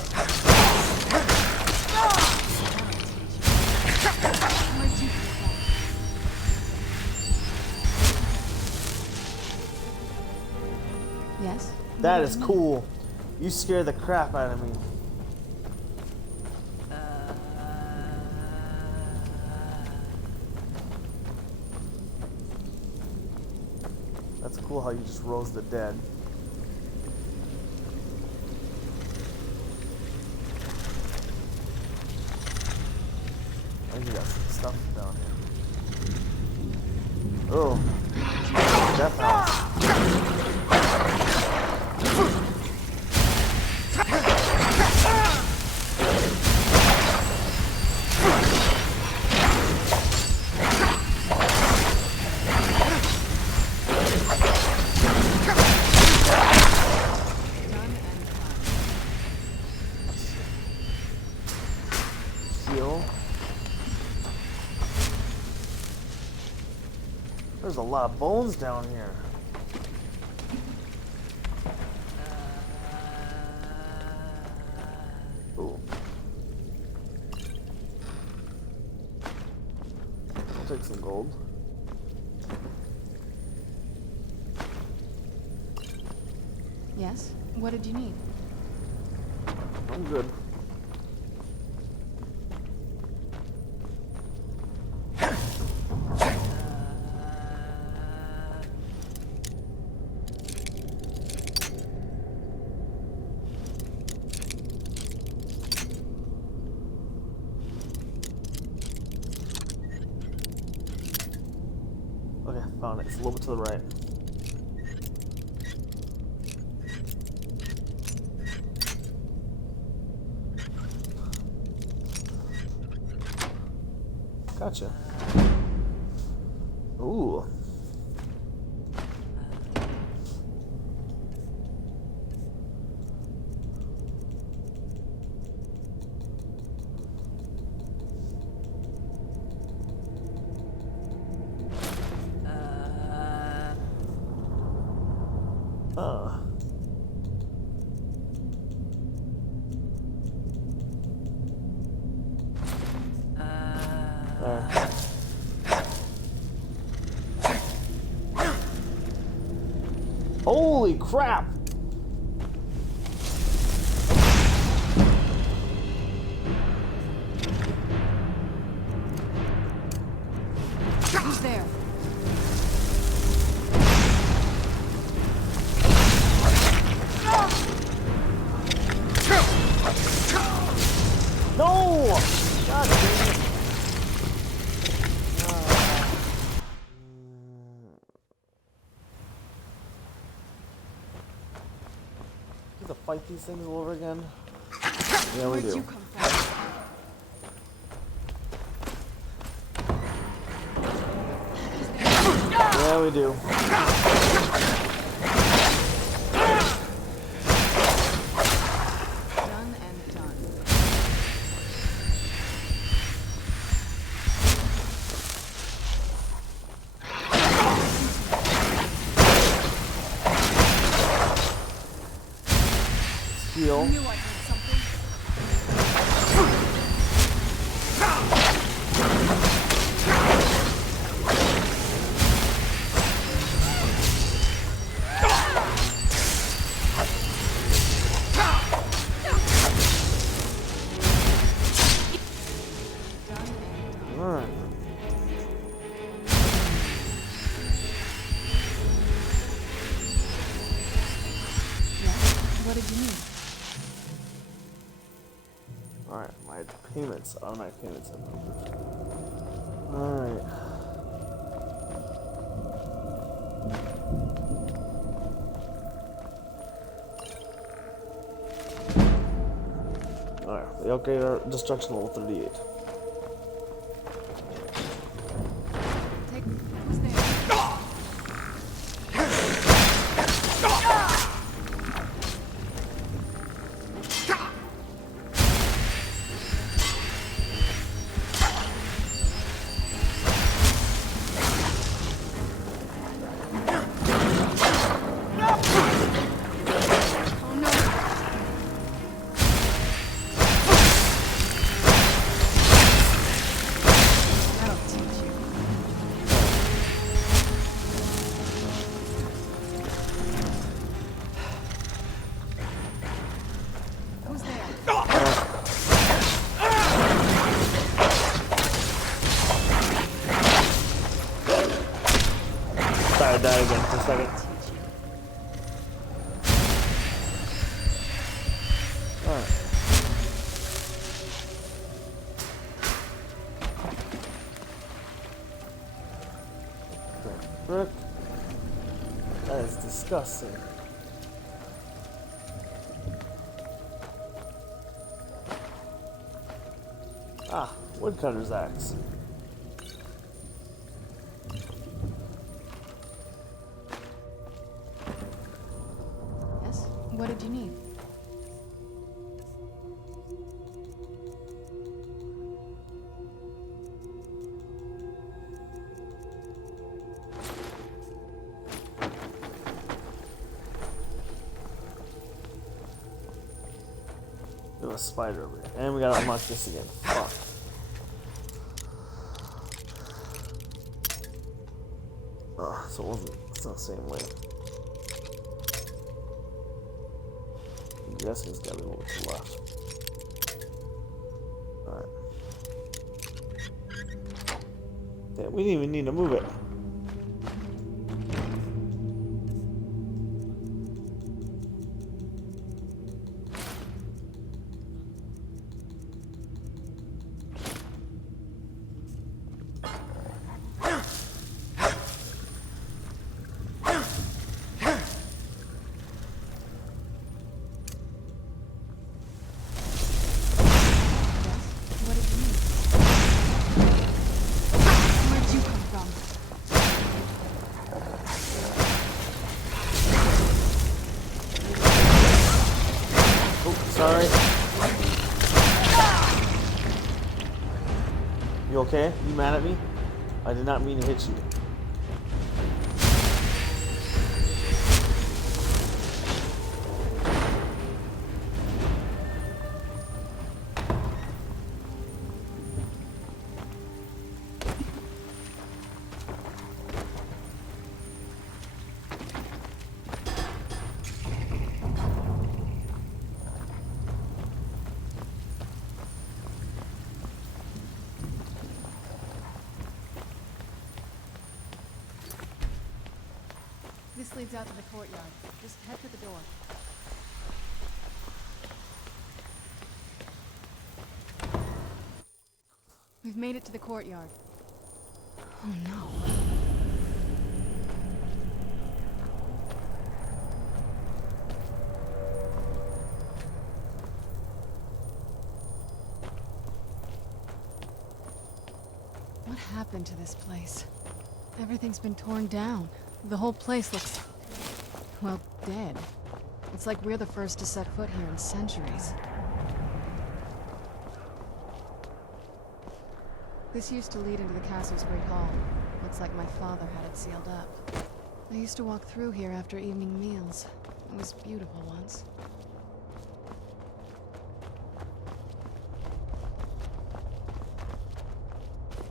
Yes? That is cool. You scare the crap out of me. That's cool how you just rose the dead. I think you got some stuff down here. Oh. Death house. There's a lot of bones down here. Ooh. I'll take some gold. Yes? What did you need? I'm good. Okay, found it. It's a little bit to the right. Gotcha. Ooh. Holy crap! Who's there? No! God damn it. We have to fight these things all over again? Yeah, we do. Yeah, we do. Done and done. Heal. Alright, my payments, automatic payments have moved. Alright. Alright, we upgrade our destruction level 38. Who's there? Sorry, I died again for a second. Alright. Brick. That is disgusting. Ah, woodcutter's axe. Yes? What did you need? There's a spider over here. And we gotta unlock this again. Fuck. Oh, so it wasn't. It's not the same way. I'm guessing it's gotta be a little to the left. Alright. Damn, we didn't even need to move it. What did you need? Where'd you come from? Oh, sorry. You okay? You mad at me? I did not mean to hit you. This leads out to the courtyard. Just head to the door. We've made it to the courtyard. Oh no. What happened to this place? Everything's been torn down. The whole place looks, well, dead. It's like we're the first to set foot here in centuries. This used to lead into the castle's great hall. Looks like my father had it sealed up. I used to walk through here after evening meals. It was beautiful once.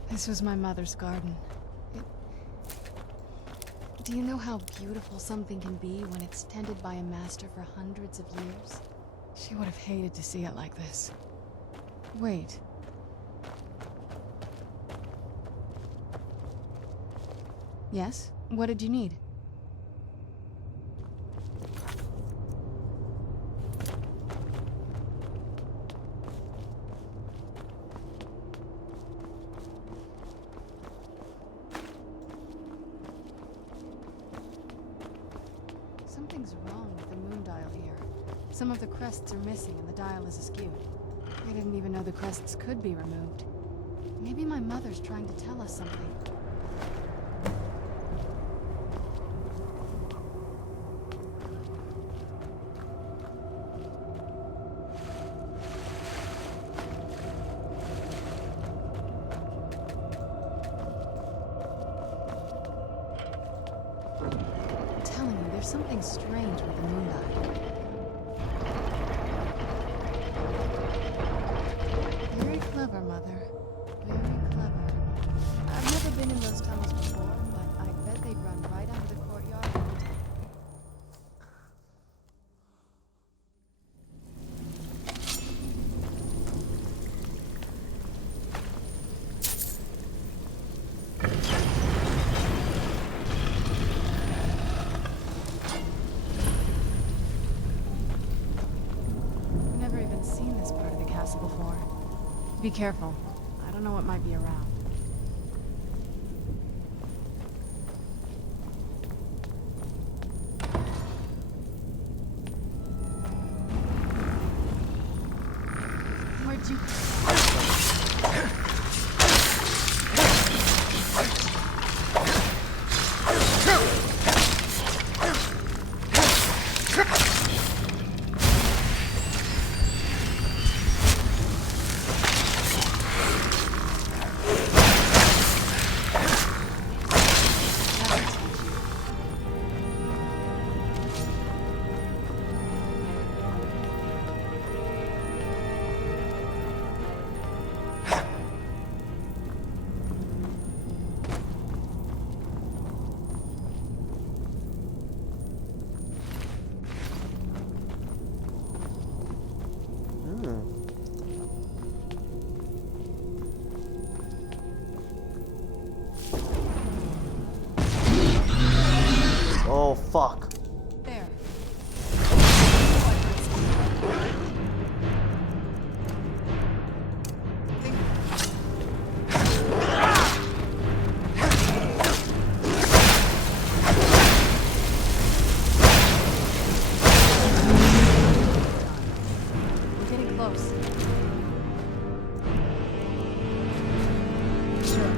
This was my mother's garden. Do you know how beautiful something can be when it's tended by a master for hundreds of years? She would have hated to see it like this. Wait. Yes? What did you need? Some of the crests are missing and the dial is askew. I didn't even know the crests could be removed. Maybe my mother's trying to tell us something. I'm telling you, there's something strange with the moon dial. Very clever, Mother. Very clever. I've never been in those tunnels before, but I bet they'd run right out of the courtyard every time. I've never even seen this part of the castle before. Be careful. I don't know what might be around. Where'd you... Oh, fuck. There. We're getting close. Sure.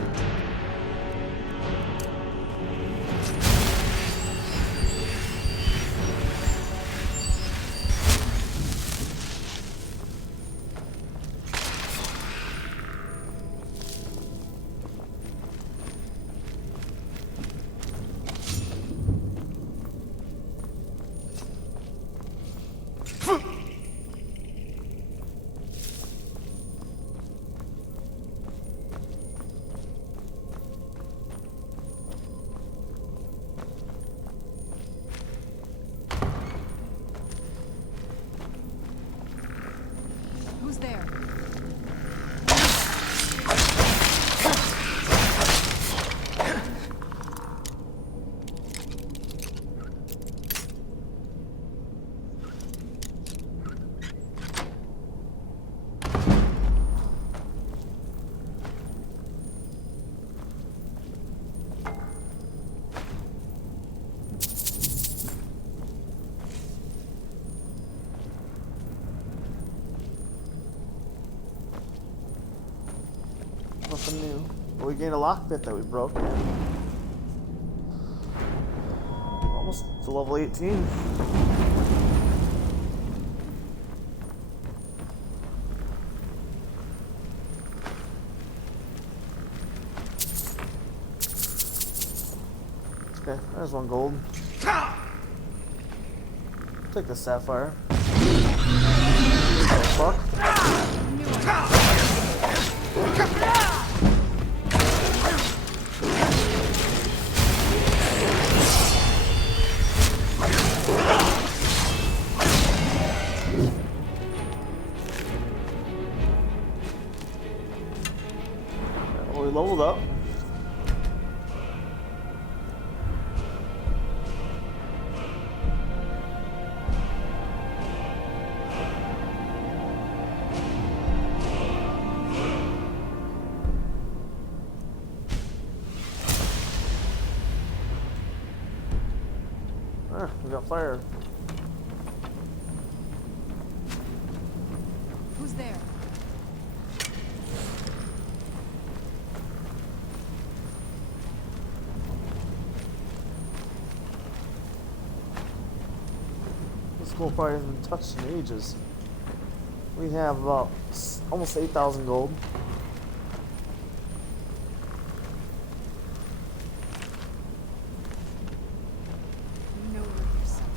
Who's there? Nothing new. But we gained a lockpick that we broke. Almost to level 18. Okay, there's one gold. Take the sapphire. Oh, fuck. We leveled up. We got fire. Who's there? This gold probably hasn't been touched in ages. We have about almost 8,000 gold. You know where you're somewhere.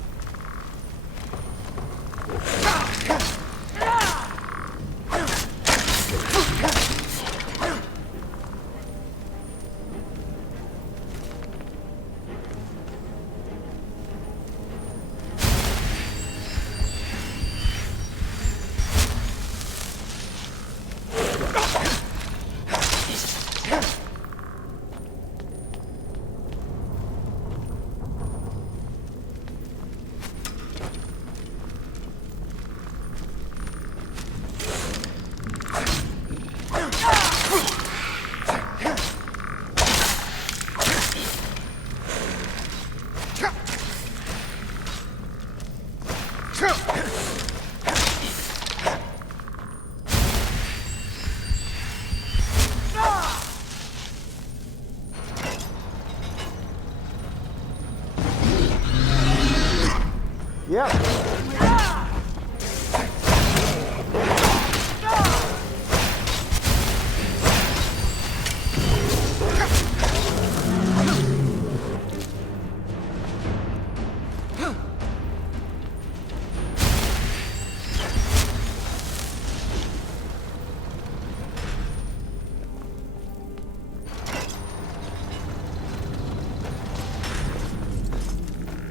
Yep.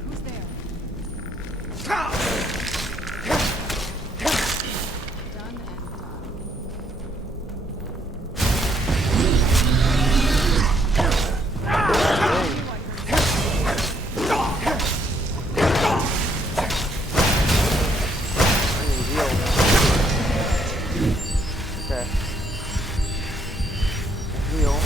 Who's there? Done and done. Okay. Heal.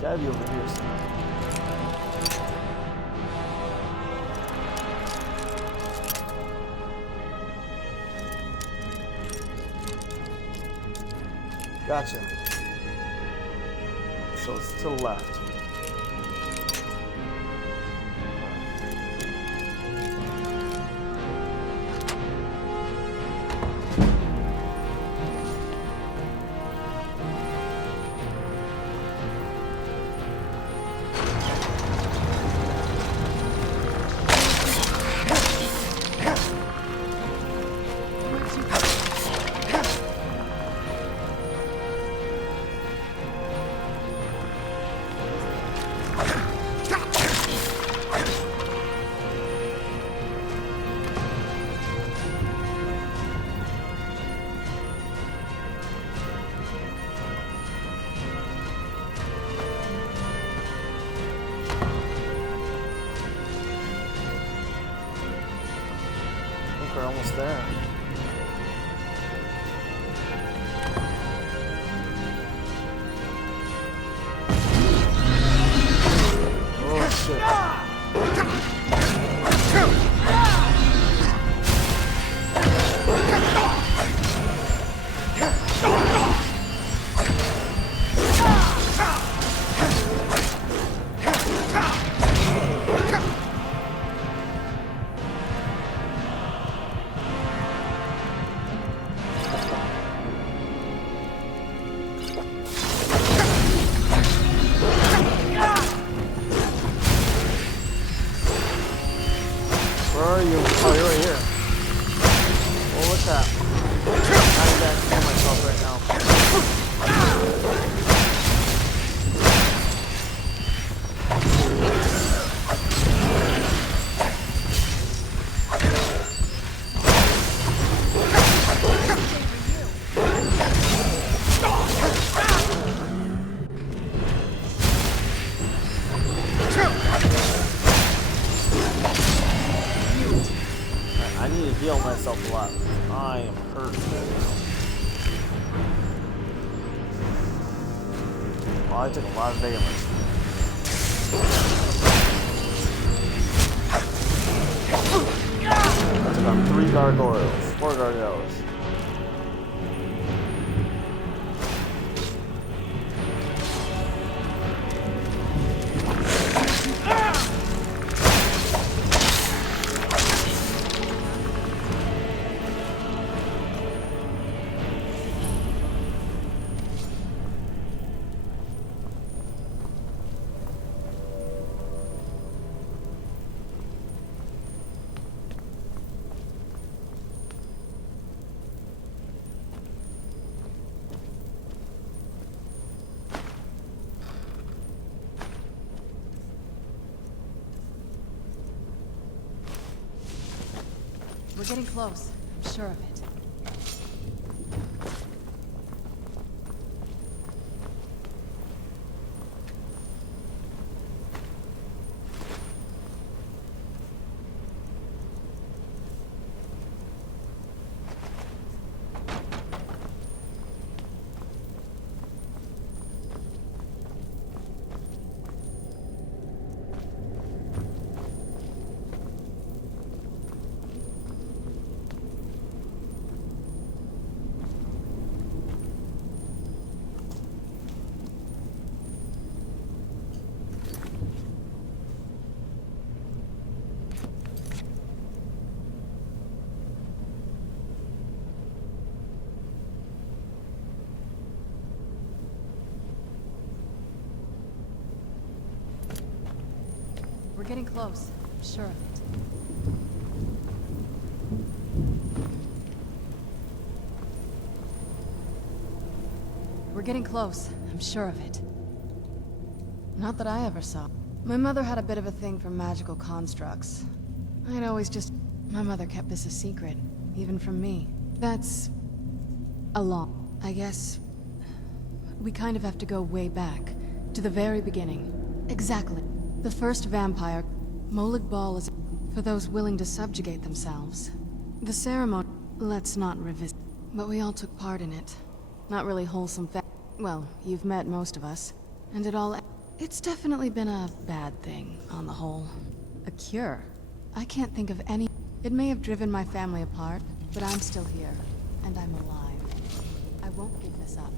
Gotta be over here somewhere. Gotcha. So it's to the left. We're almost there. Oh shit. Oh, I took a lot of damage. I took on 3 gargoyles, 4 gargoyles. We're getting close. I'm sure of it. We're getting close. I'm sure of it. We're getting close. I'm sure of it. Not that I ever saw. My mother had a bit of a thing for magical constructs. I'd always just... My mother kept this a secret, even from me. That's... a lot. I guess... we kind of have to go way back. To the very beginning. Exactly. The first vampire, Molig Bal, is for those willing to subjugate themselves. The ceremony, let's not revisit, but we all took part in it. Not really wholesome well, you've met most of us. And it all... It's definitely been a bad thing, on the whole. A cure? I can't think of any... It may have driven my family apart, but I'm still here. And I'm alive. I won't give this up.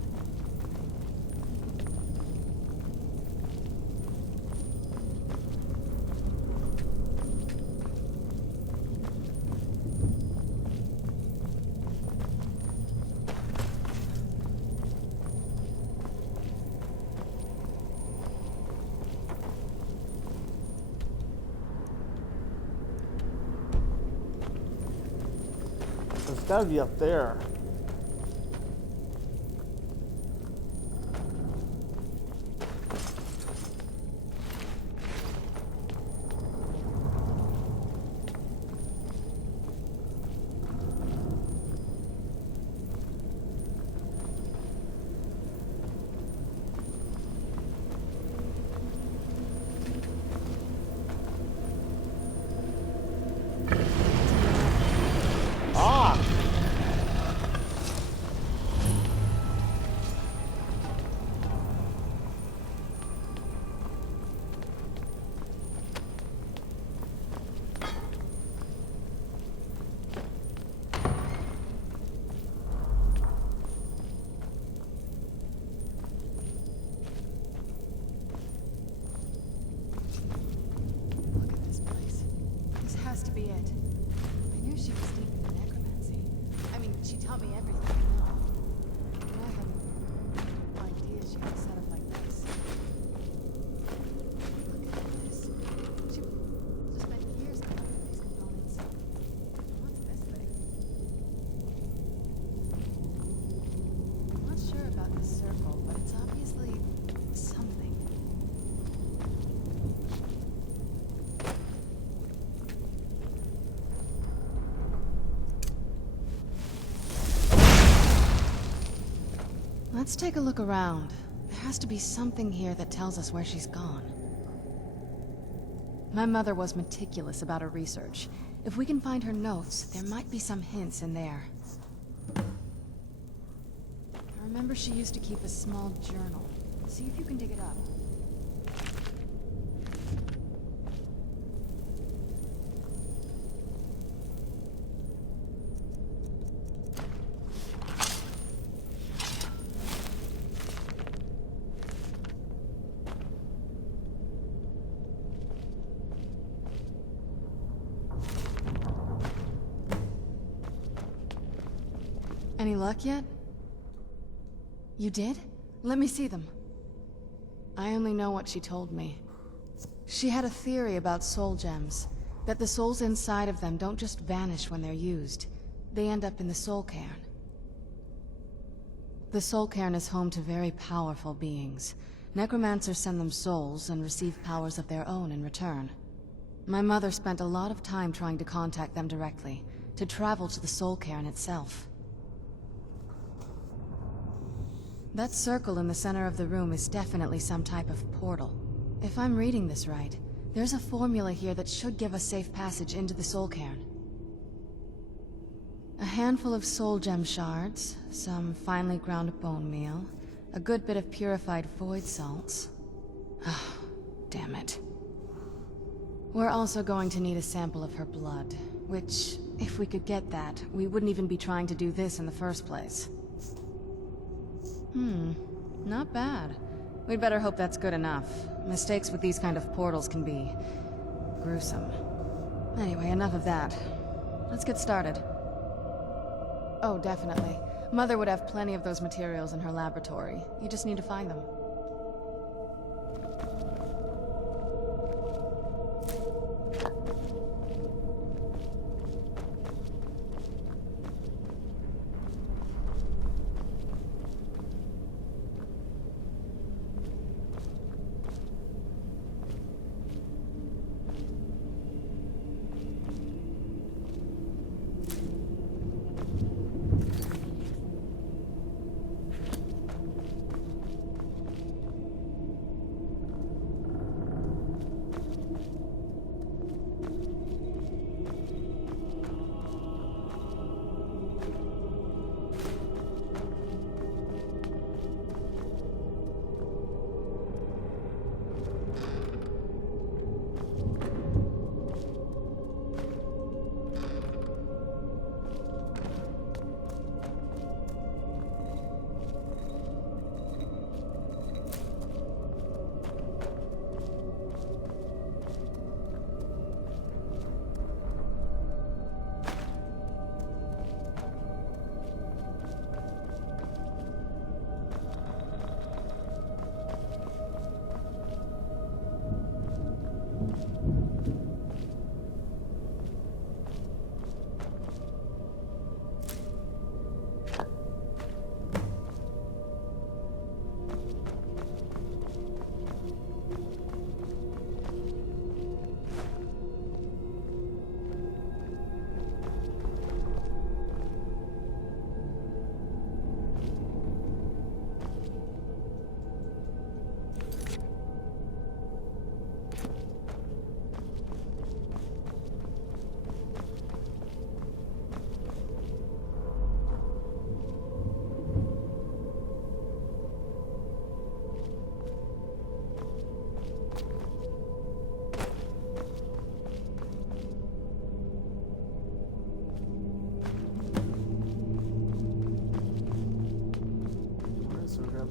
It's gotta be up there. Has to be it. I knew she was deep in necromancy. I mean, she taught me everything I know. But I had no idea she had a setup like this. Look at this. She just spent years collecting these components. What's this thing? I'm not sure about this circle, but it's obviously something. Let's take a look around. There has to be something here that tells us where she's gone. My mother was meticulous about her research. If we can find her notes, there might be some hints in there. remember she used to keep a small journal. See if you can dig it up. Any luck yet? You did? Let me see them. I only know what she told me. She had a theory about soul gems, that the souls inside of them don't just vanish when they're used. They end up in the soul cairn. The soul cairn is home to very powerful beings. Necromancers send them souls and receive powers of their own in return. My mother spent a lot of time trying to contact them directly, to travel to the soul cairn itself. That circle in the center of the room is definitely some type of portal. If I'm reading this right, there's a formula here that should give us safe passage into the soul cairn. A handful of soul gem shards, some finely ground bone meal, a good bit of purified void salts. Ah, damn it. We're also going to need a sample of her blood, which, if we could get that, we wouldn't even be trying to do this in the first place. Not bad. We'd better hope that's good enough. Mistakes with these kind of portals can be gruesome. Anyway, enough of that. Let's get started. Oh, definitely. Mother would have plenty of those materials in her laboratory. You just need to find them.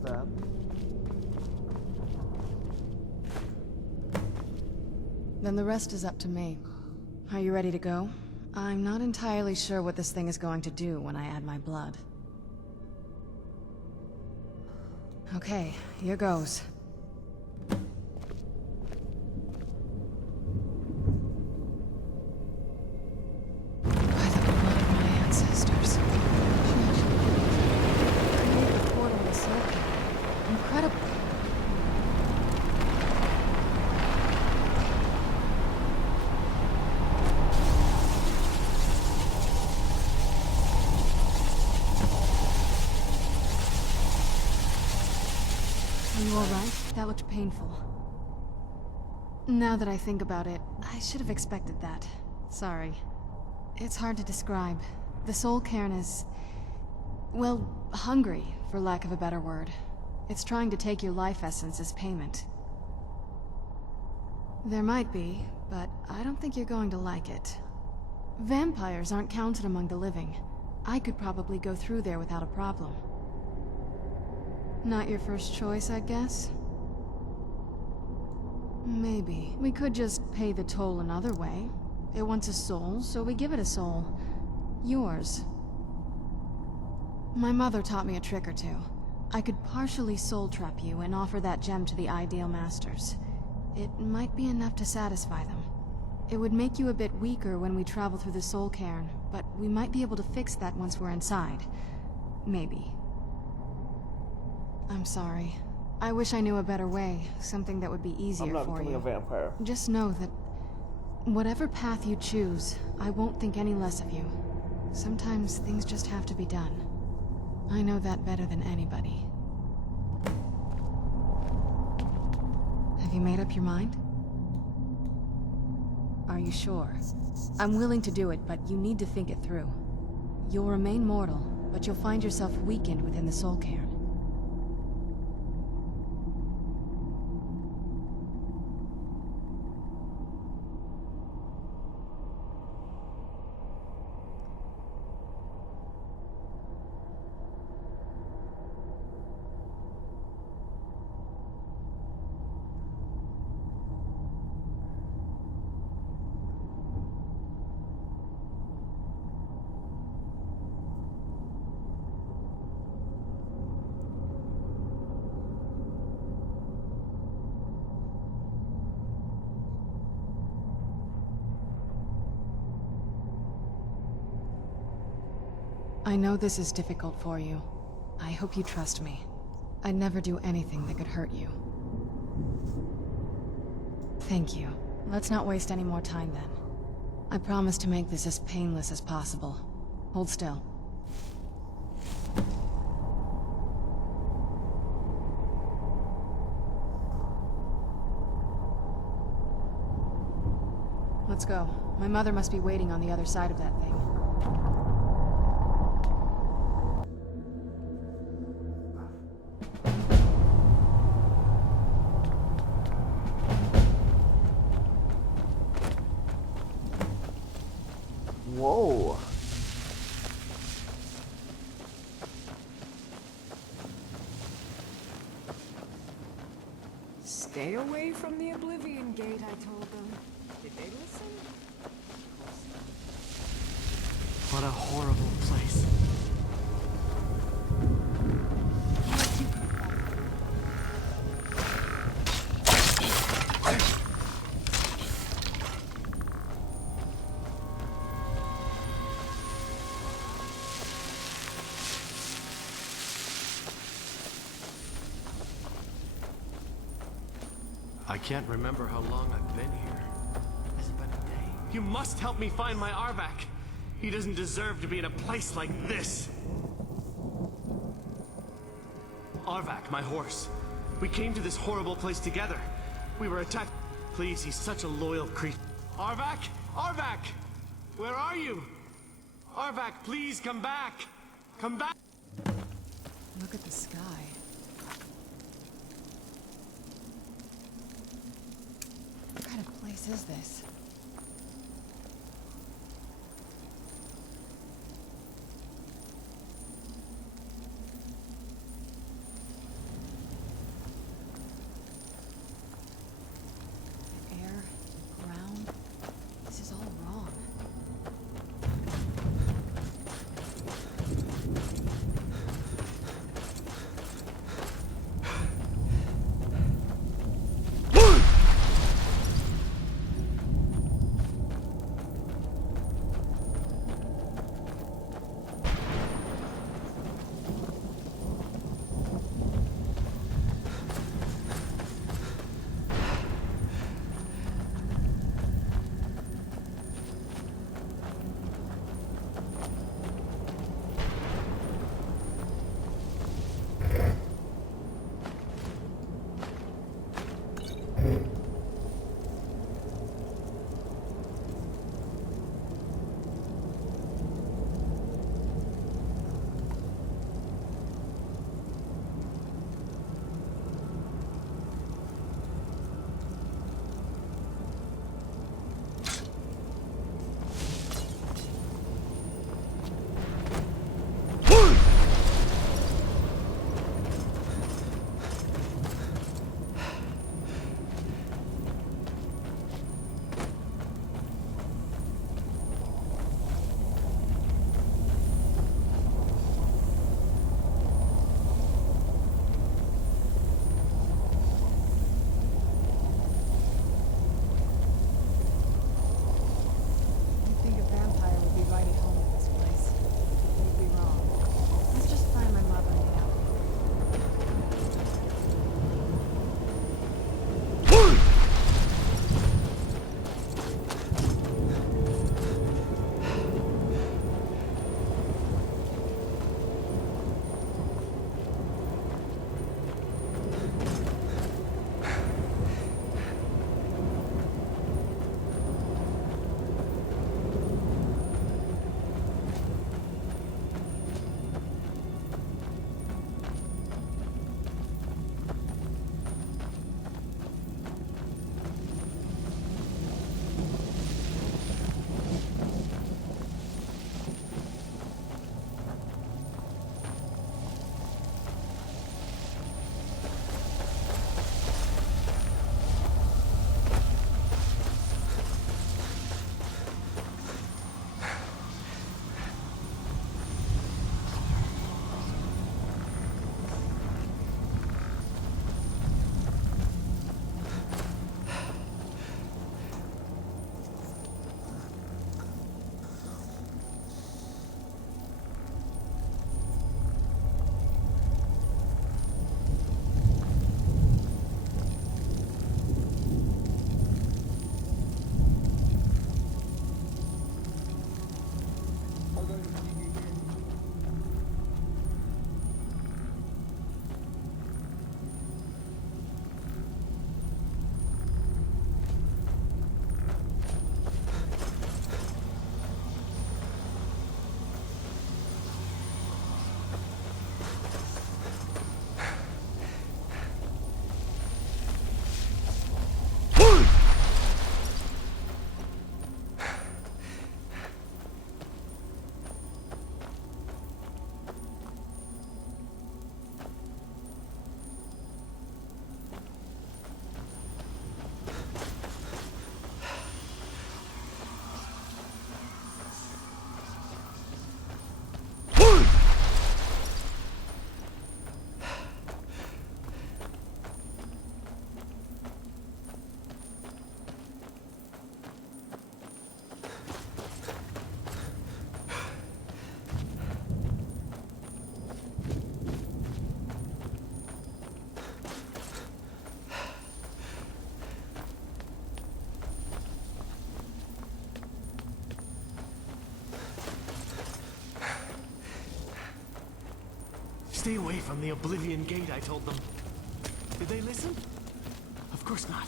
That. Then the rest is up to me. Are you ready to go? I'm not entirely sure what this thing is going to do when I add my blood. Okay, here goes. By the blood of my ancestors. Create the portal in the soul cairn. Incredible. Are you alright? That looked painful. Now that I think about it, I should have expected that. Sorry. It's hard to describe. The soul cairn is well, hungry, for lack of a better word. It's trying to take your life essence as payment. There might be, but I don't think you're going to like it. Vampires aren't counted among the living. I could probably go through there without a problem. Not your first choice, I guess? Maybe. We could just pay the toll another way. It wants a soul, so we give it a soul. Yours. My mother taught me a trick or two. I could partially soul trap you and offer that gem to the ideal masters. It might be enough to satisfy them. It would make you a bit weaker when we travel through the soul cairn, but we might be able to fix that once we're inside. Maybe. I'm sorry. I wish I knew a better way, something that would be easier I'm not for becoming you. a vampire. Just know that whatever path you choose, I won't think any less of you. Sometimes things just have to be done. I know that better than anybody. Have you made up your mind? Are you sure? I'm willing to do it, but you need to think it through. You'll remain mortal, but you'll find yourself weakened within the soul cairn. I know this is difficult for you. I hope you trust me. I'd never do anything that could hurt you. Thank you. Let's not waste any more time then. I promise to make this as painless as possible. Hold still. Let's go. My mother must be waiting on the other side of that thing. Whoa. Stay away from the Oblivion Gate, I told them. Did they listen? What a horrible place. I can't remember how long I've been here. Has it been a day? You must help me find my Arvak. He doesn't deserve to be in a place like this. Arvak, my horse. We came to this horrible place together. We were attacked. Please, he's such a loyal creature. Arvak! Arvak! Where are you? Arvak, please come back! Come back! Look at the sky. What kind of place is this? The air, the ground, this is all wrong. Stay away from the Oblivion Gate, I told them. Did they listen? Of course not.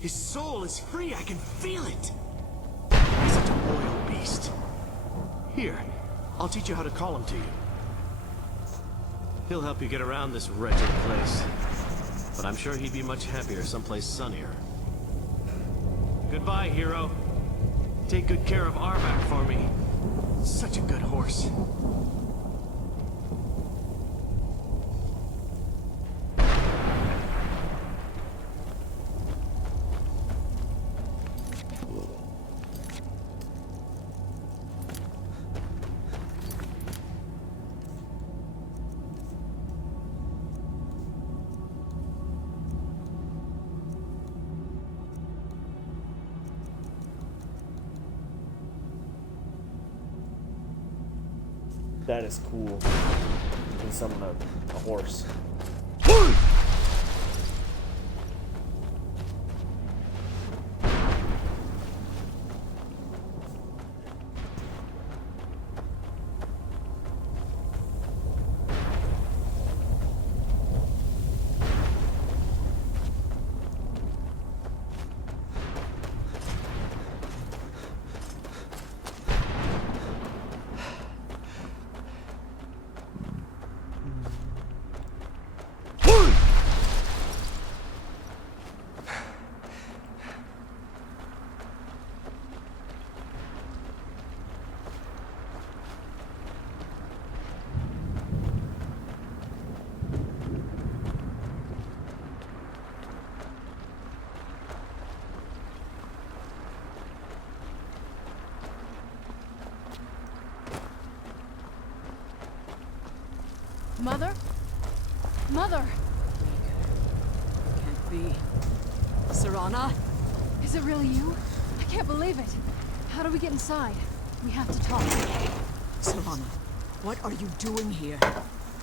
His soul is free, I can feel it! He's such a loyal beast. Here, I'll teach you how to call him to you. He'll help you get around this wretched place. But I'm sure he'd be much happier someplace sunnier. Goodbye, hero. Take good care of Arvak for me. Such a good horse. That is cool. You can summon a horse. Mother? Mother! Can't be. Serana? Is it really you? I can't believe it. How do we get inside? We have to talk. Serana, what are you doing here?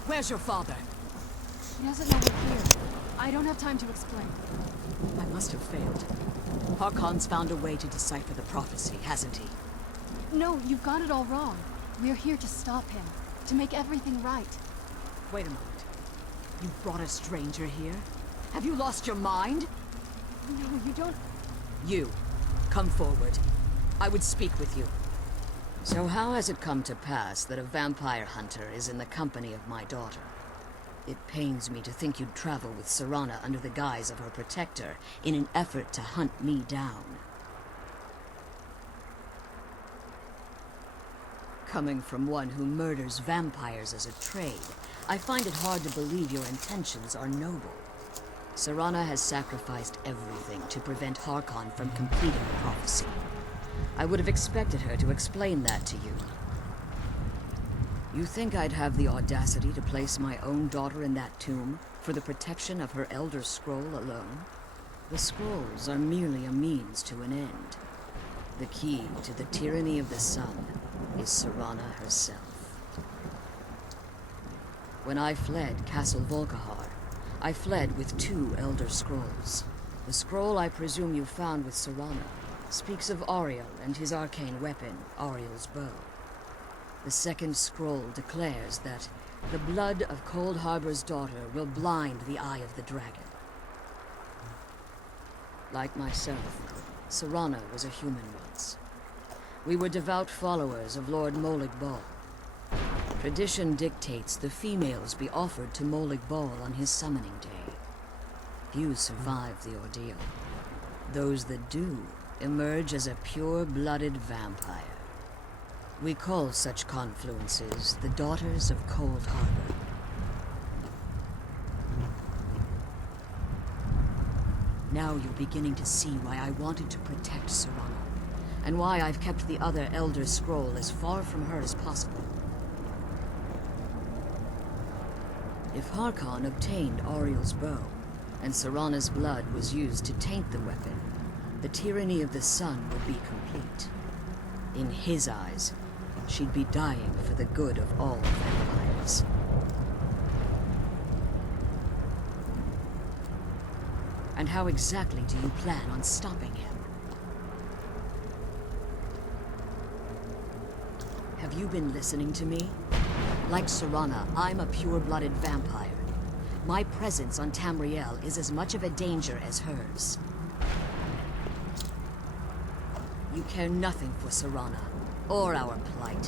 Where's your father? He doesn't know we're here. I don't have time to explain. I must have failed. Harkon's found a way to decipher the prophecy, hasn't he? No, you've got it all wrong. We're here to stop him. To make everything right. Wait a moment. You brought a stranger here? Have you lost your mind? No, you don't... You, come forward. I would speak with you. So how has it come to pass that a vampire hunter is in the company of my daughter? It pains me to think you'd travel with Serana under the guise of her protector in an effort to hunt me down. Coming from one who murders vampires as a trade, I find it hard to believe your intentions are noble. Serana has sacrificed everything to prevent Harkon from completing the prophecy. I would have expected her to explain that to you. You think I'd have the audacity to place my own daughter in that tomb for the protection of her Elder Scroll alone? The scrolls are merely a means to an end. The key to the tyranny of the sun is Serana herself. When I fled Castle Volkihar, I fled with 2 Elder Scrolls. The scroll I presume you found with Serana speaks of Ariel and his arcane weapon, Ariel's bow. The second scroll declares that the blood of Cold Harbor's daughter will blind the eye of the dragon. Like myself, Serana was a human once. We were devout followers of Lord Molig Bal. Tradition dictates the females be offered to Molig Bal on his summoning day. Few survive the ordeal. Those that do emerge as a pure-blooded vampire. We call such confluences the Daughters of Cold Harbor. Now you're beginning to see why I wanted to protect Serana, and why I've kept the other Elder Scroll as far from her as possible. If Harkon obtained Ariel's bow, and Serana's blood was used to taint the weapon, the tyranny of the sun would be complete. In his eyes, she'd be dying for the good of all vampires. And how exactly do you plan on stopping him? Have you been listening to me? Like Serana, I'm a pure-blooded vampire. My presence on Tamriel is as much of a danger as hers. You care nothing for Serana, or our plight.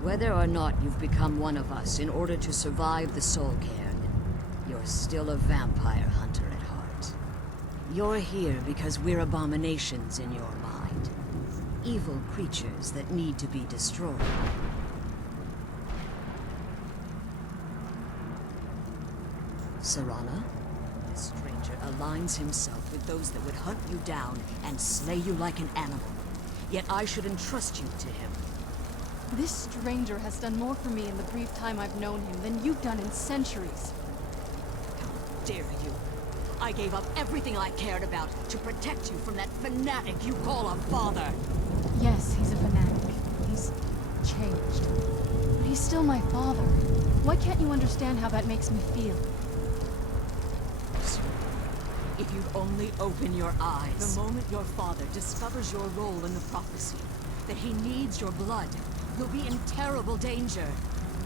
Whether or not you've become one of us in order to survive the Soul Cairn, you're still a vampire hunter at heart. You're here because we're abominations in your mind. Evil creatures that need to be destroyed. Serana? This stranger aligns himself with those that would hunt you down and slay you like an animal. Yet I should entrust you to him. This stranger has done more for me in the brief time I've known him than you've done in centuries. How dare you? I gave up everything I cared about to protect you from that fanatic you call a father. Yes, he's a fanatic. He's changed. But he's still my father. Why can't you understand how that makes me feel? If you'd only open your eyes. The moment your father discovers your role in the prophecy, that he needs your blood, you'll be in terrible danger.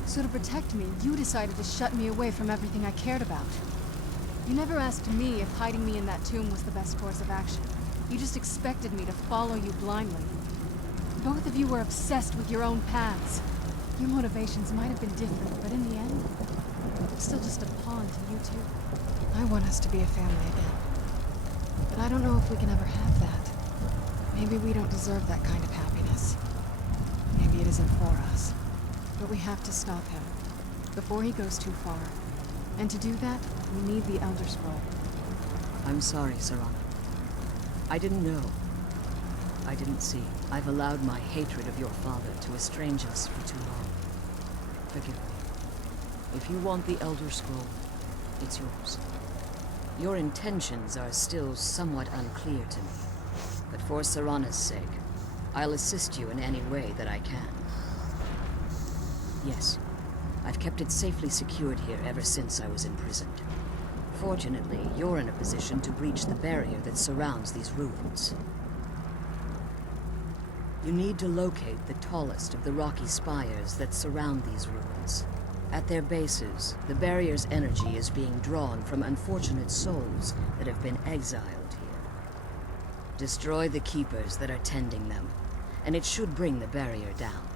So to protect me, you decided to shut me away from everything I cared about. You never asked me if hiding me in that tomb was the best course of action. You just expected me to follow you blindly. Both of you were obsessed with your own paths. Your motivations might have been different, but in the end, I'm still just a pawn to you two. I want us to be a family again. But I don't know if we can ever have that. Maybe we don't deserve that kind of happiness. Maybe it isn't for us. But we have to stop him, before he goes too far. And to do that, we need the Elder Scroll. I'm sorry, Serana. I didn't know. I didn't see. I've allowed my hatred of your father to estrange us for too long. Forgive me. If you want the Elder Scroll, it's yours. Your intentions are still somewhat unclear to me, but for Serana's sake, I'll assist you in any way that I can. Yes, I've kept it safely secured here ever since I was imprisoned. Fortunately, you're in a position to breach the barrier that surrounds these ruins. You need to locate the tallest of the rocky spires that surround these ruins. At their bases, the barrier's energy is being drawn from unfortunate souls that have been exiled here. Destroy the keepers that are tending them, and it should bring the barrier down.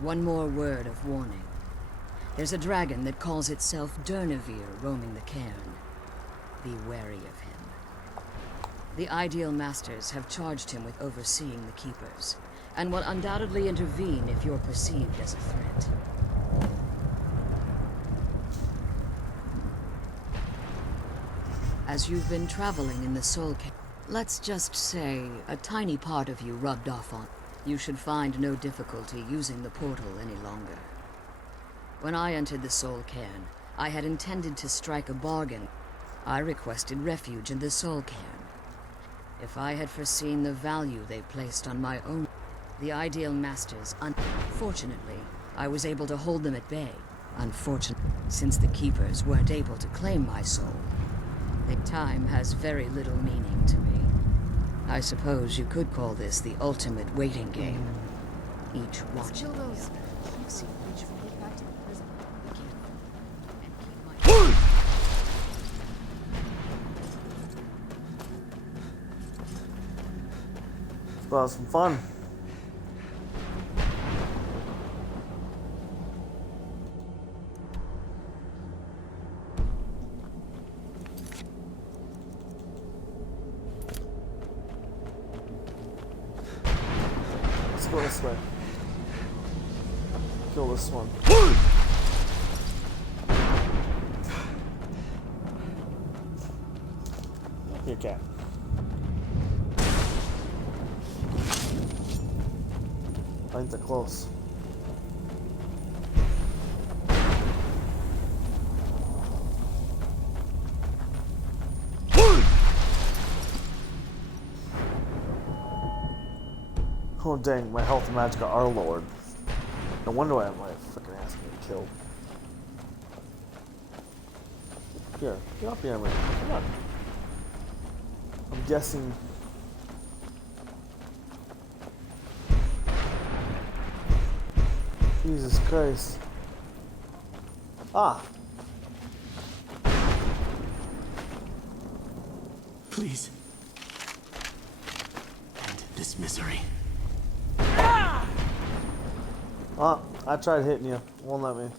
One more word of warning. There's a dragon that calls itself Durnevere roaming the cairn. Be wary of him. The Ideal Masters have charged him with overseeing the Keepers, and will undoubtedly intervene if you're perceived as a threat. As you've been traveling in the Soul Cave, let's just say a tiny part of you rubbed off on. You should find no difficulty using the portal any longer. When I entered the Soul Cairn, I had intended to strike a bargain. I requested refuge in the Soul Cairn. If I had foreseen the value they placed on my own, the Ideal Masters, unfortunately, I was able to hold them at bay. Unfortunately, since the Keepers weren't able to claim my soul, the time has very little meaning to me. I suppose you could call this the ultimate waiting game. Each watching the other. See which way back to the prison we came from, and keep my... It's about some fun. Go this way. Kill this one. Here, cat. I think they're close. Oh dang, my health and magic are lowered. No wonder why my freaking ass getting killed. Here, get up here, man. Come on. I'm guessing. Jesus Christ. Ah. Please. End this misery. Ah, I tried hitting you. Won't let me.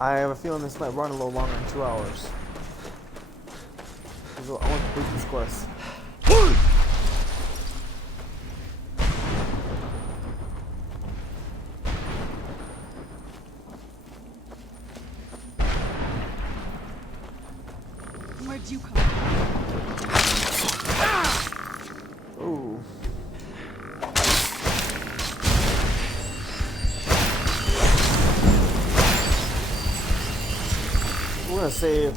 I have a feeling this might run a little longer than 2 hours. I want to complete this quest. Where'd you come from? Ooh. We're gonna save.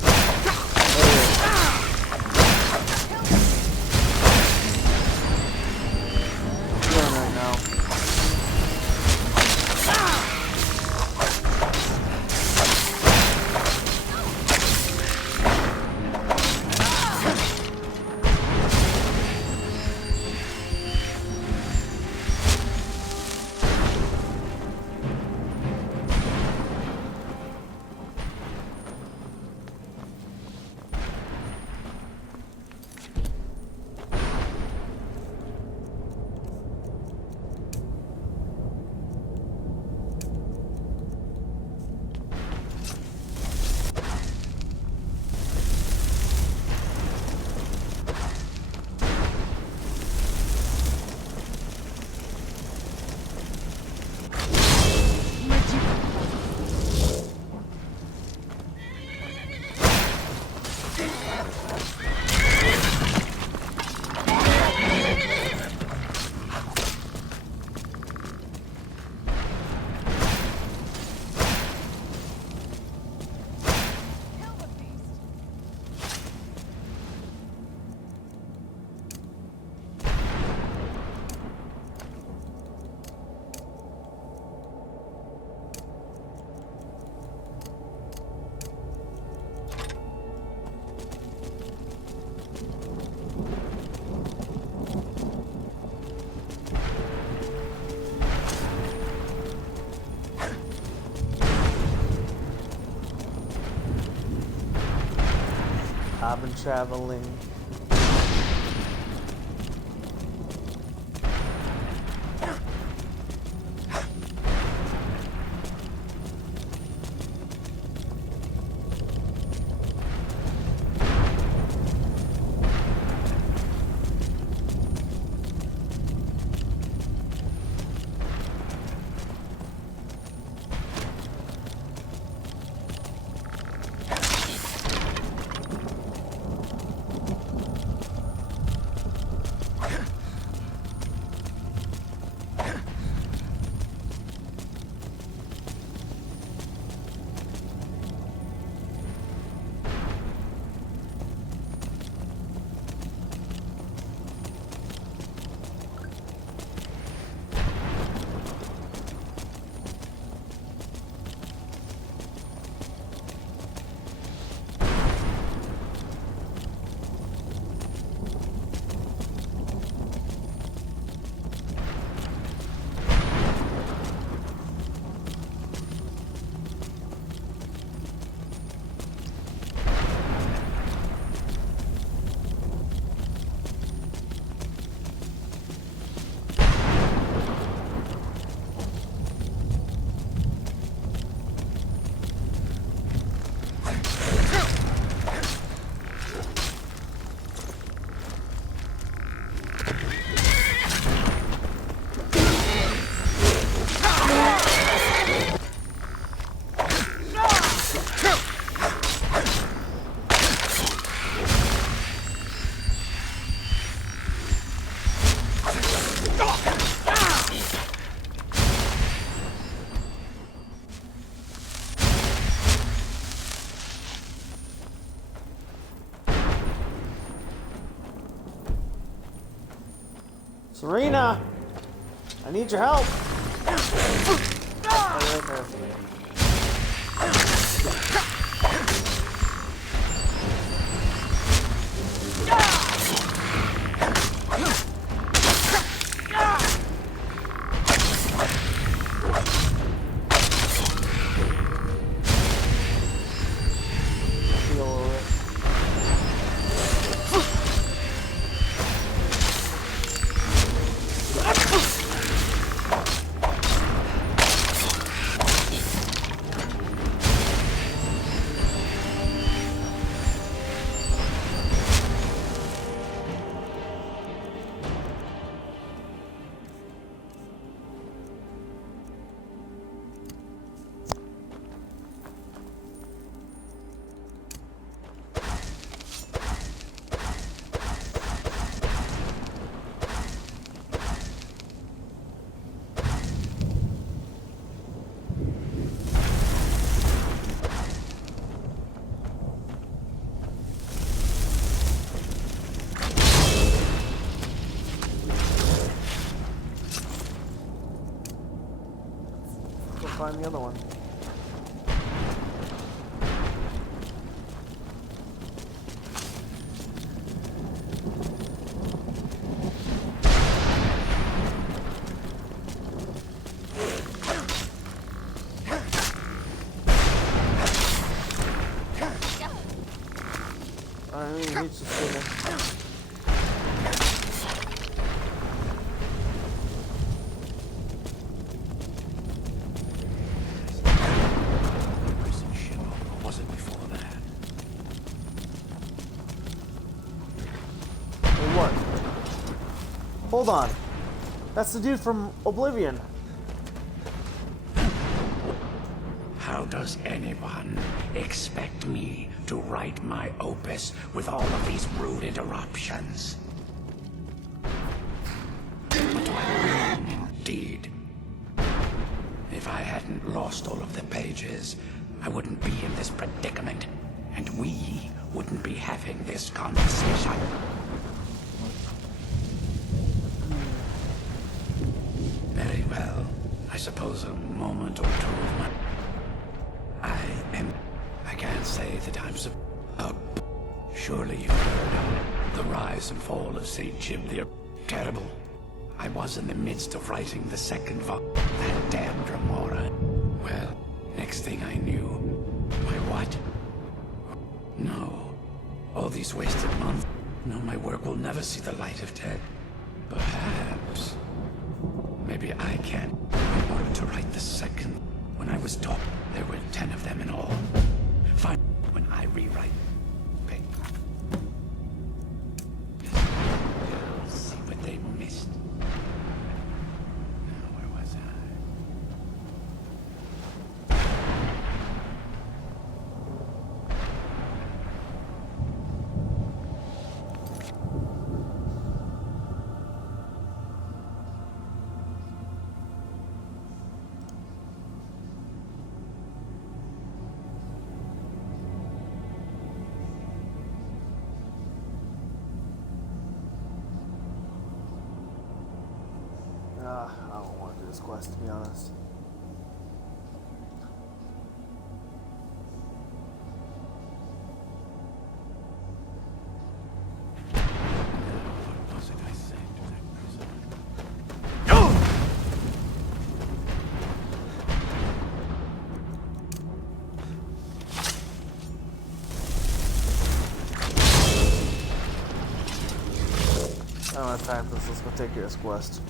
Right now. I've been traveling. Serena! I need your help! Right there. Find the other one. I mean, he's just sitting there. Hold on. That's the dude from Oblivion. How does anyone expect me to write my opus with all of these rude interruptions? What do I mean, indeed? If I hadn't lost all of the pages, I wouldn't be in this predicament, and we wouldn't be having this conversation. Very well. I suppose a moment or two of my... I can't say that I'm surely you've heard the rise and fall of St. Jim the Terrible. I was in the midst of writing the second volume. That damned Remora. Well, next thing I knew... My what? No. All these wasted months. No, my work will never see the light of day. Perhaps. Maybe I can. In order to write the second. When I was taught, there were 10 of them in all. Fine. When I rewrite. See what they missed. Now, where was I? I don't want to do this quest, to be honest. I don't have time for this. Let's go take care of this quest.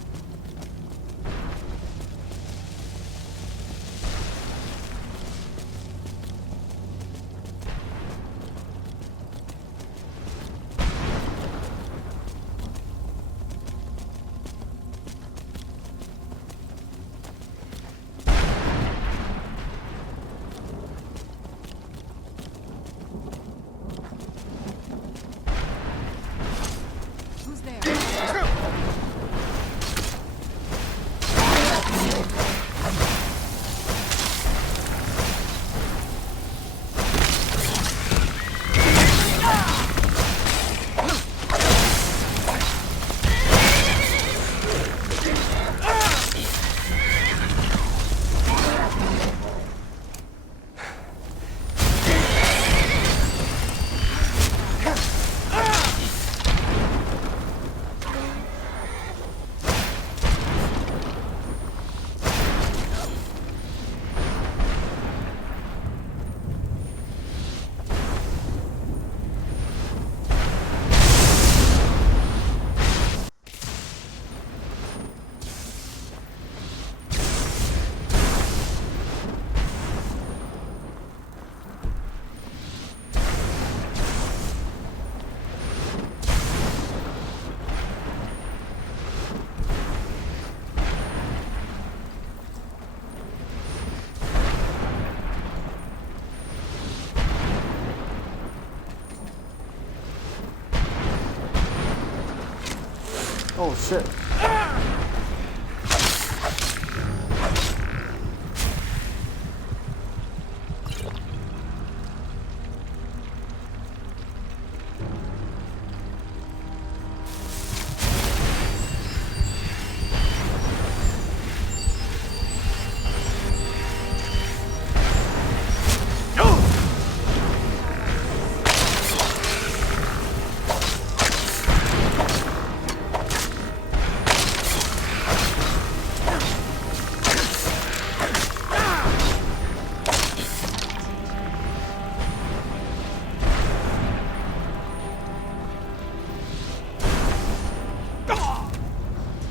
Oh shit.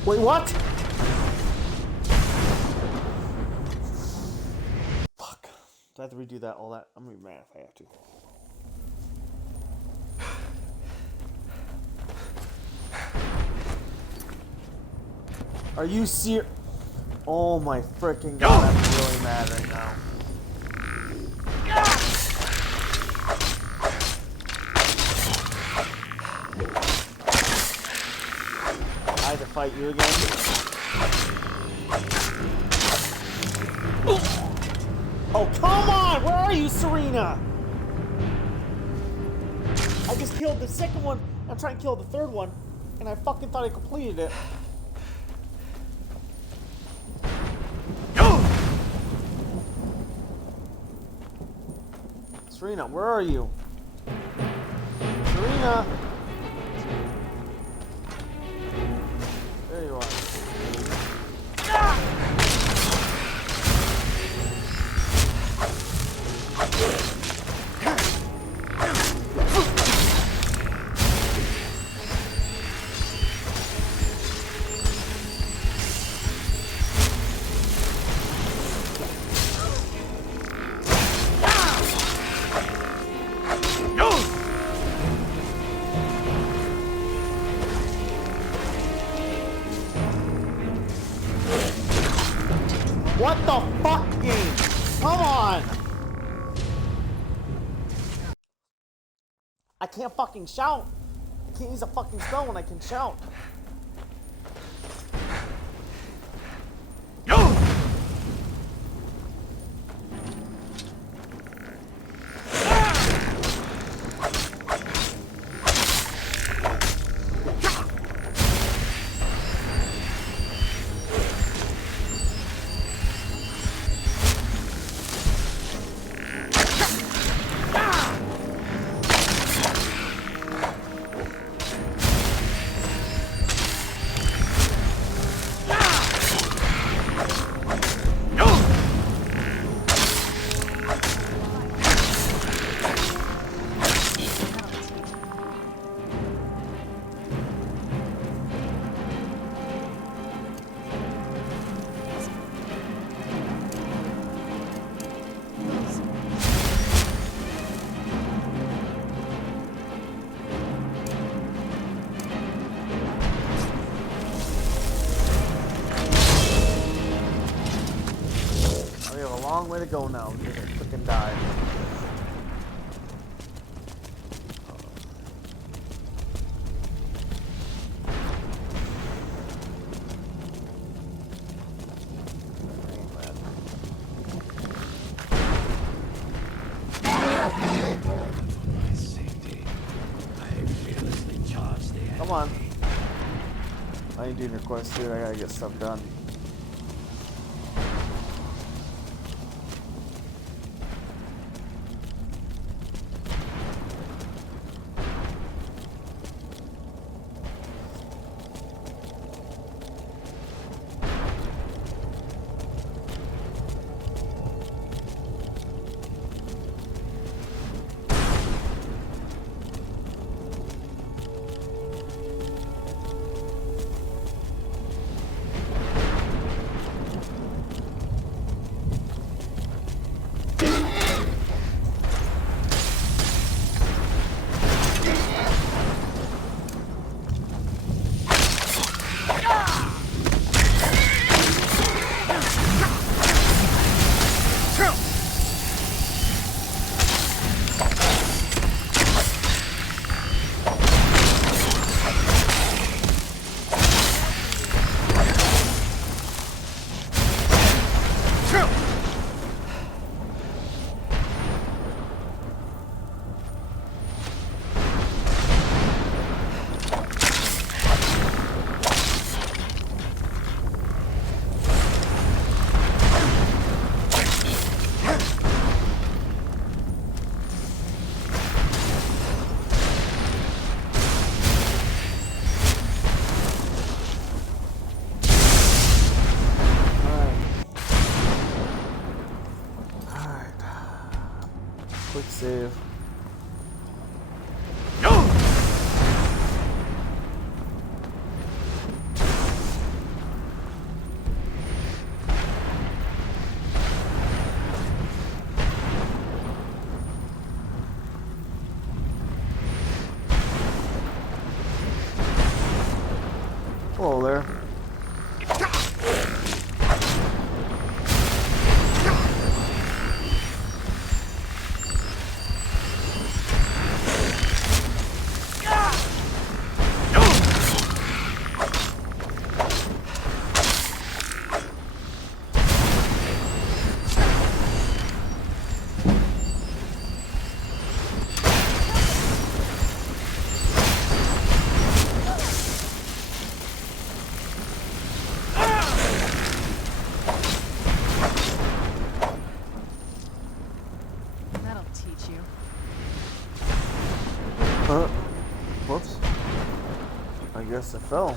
Wait, what? Fuck. Do I have to redo that, all that? I'm gonna be mad if I have to. Are you serious? Oh my freaking god, I'm really mad right now. I had to fight you again. Oh, come on! Where are you, Serena? I just killed the second one. I'm trying to kill the third one, and I fucking thought I completed it. Serena, where are you? Serena! There you are. I can't fucking shout. I can't use a fucking spell when I can shout. Long way to go now because I freaking died. Come on. I ain't doing your quest, dude. I gotta get stuff done. Quick save. Hello there. Whoops. I guess I fell.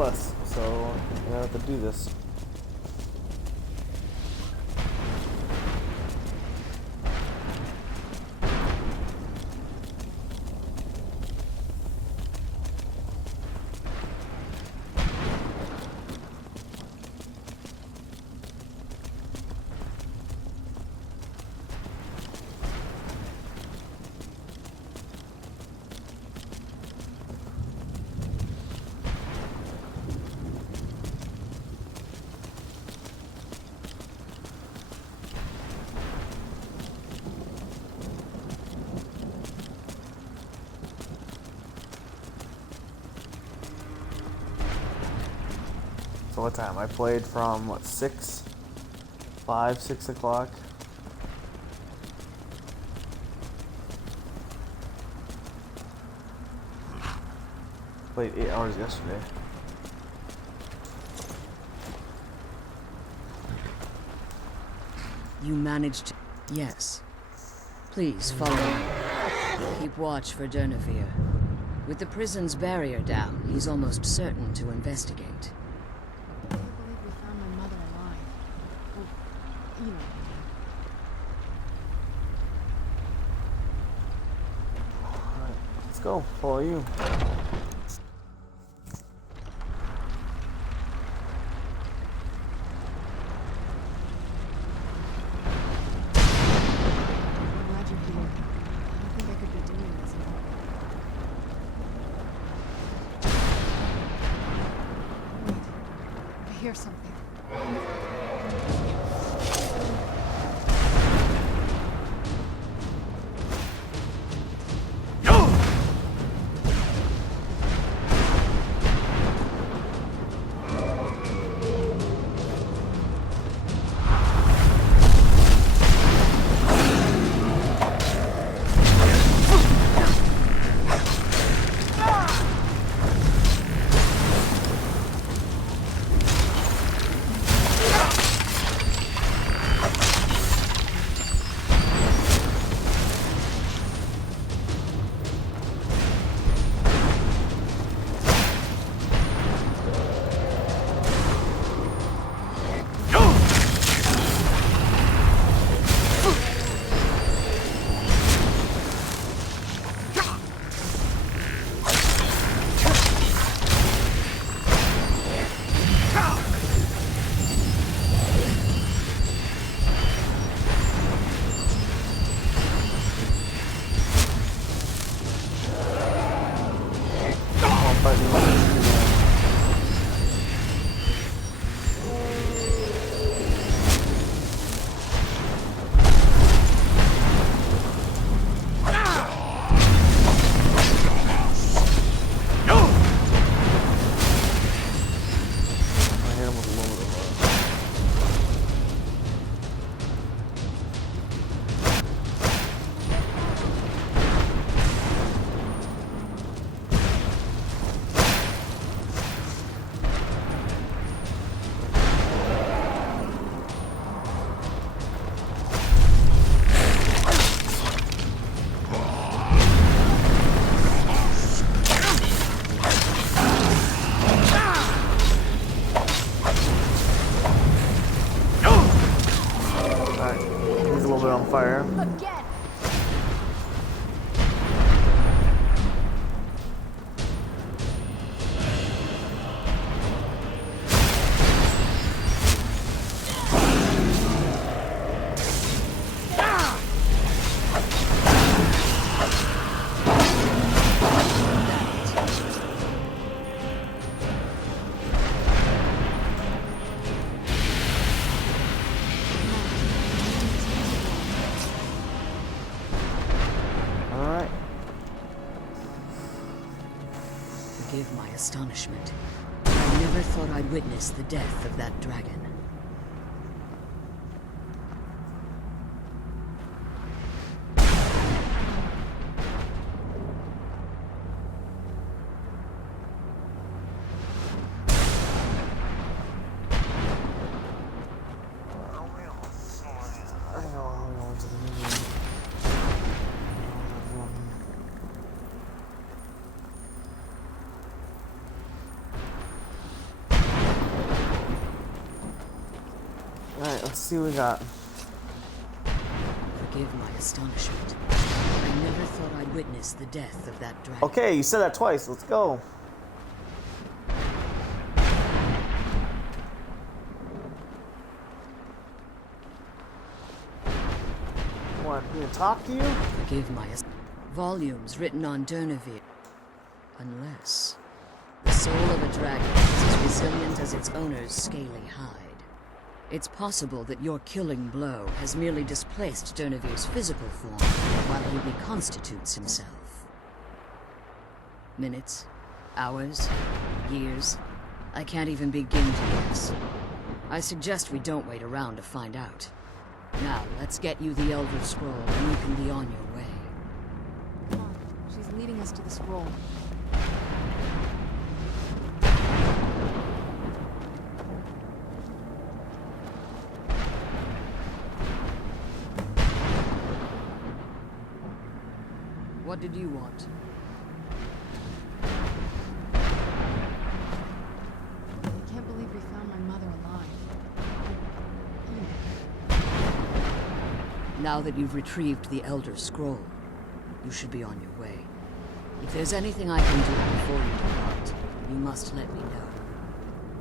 quest, so we have to do this. So what time? I played from what, 6 o'clock. Played 8 hours yesterday. You managed to... Yes. Please follow me. Keep watch for Durnevere. With the prison's barrier down, he's almost certain to investigate. I can't believe we found my mother alive. Well, you know. Alright, let's go. Follow you. I'm glad you're here. I don't think I could be doing this alone. Wait. I hear something. Fire. Again. Forgive my astonishment. I never thought I'd witness the death of that dragon. Let's see what we got. Forgive my astonishment. I never thought I'd witness the death of that dragon. Okay, you said that twice. Let's go. Want me to talk to you? Forgive my volumes written on Durnevere. Unless the soul of a dragon is as resilient as its owner's scaly hide. It's possible that your killing blow has merely displaced Durnevere's physical form while he reconstitutes himself. Minutes, hours, years. I can't even begin to guess. I suggest we don't wait around to find out. Now, let's get you the Elder Scroll and you can be on your way. Come on, she's leading us to the scroll. What did you want? I can't believe we found my mother alive. Now that you've retrieved the Elder Scroll, you should be on your way. If there's anything I can do before you depart, you must let me know.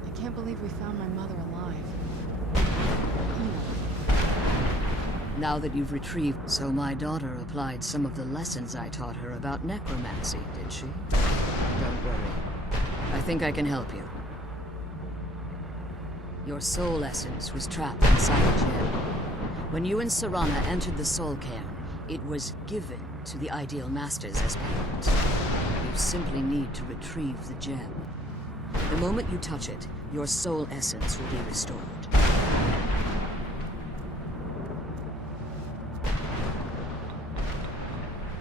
I can't believe we found my mother alive. Now that you've retrieved... So my daughter applied some of the lessons I taught her about necromancy, did she? Don't worry. I think I can help you. Your soul essence was trapped inside a gem. When you and Serana entered the Soul Cairn, it was given to the Ideal Masters as payment. You simply need to retrieve the gem. The moment you touch it, your soul essence will be restored.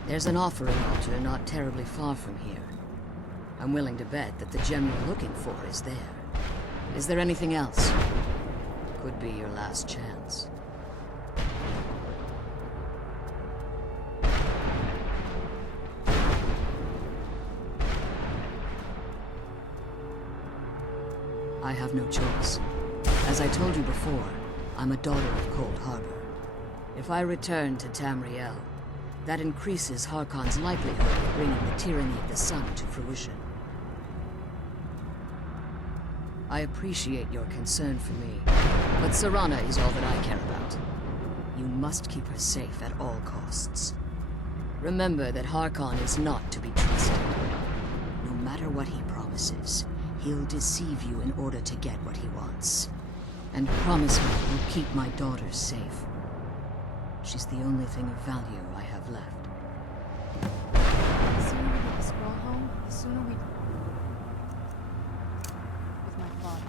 There's an offering altar not terribly far from here. I'm willing to bet that the gem you're looking for is there. Is there anything else? Could be your last chance. I have no choice. As I told you before, I'm a daughter of Cold Harbor. If I return to Tamriel, that increases Harkon's likelihood of bringing the tyranny of the sun to fruition. I appreciate your concern for me, but Serana is all that I care about. You must keep her safe at all costs. Remember that Harkon is not to be trusted. No matter what he promises, he'll deceive you in order to get what he wants. And promise me you'll keep my daughter safe. She's the only thing of value I have left. The sooner we get the scroll home, the sooner we... With my father.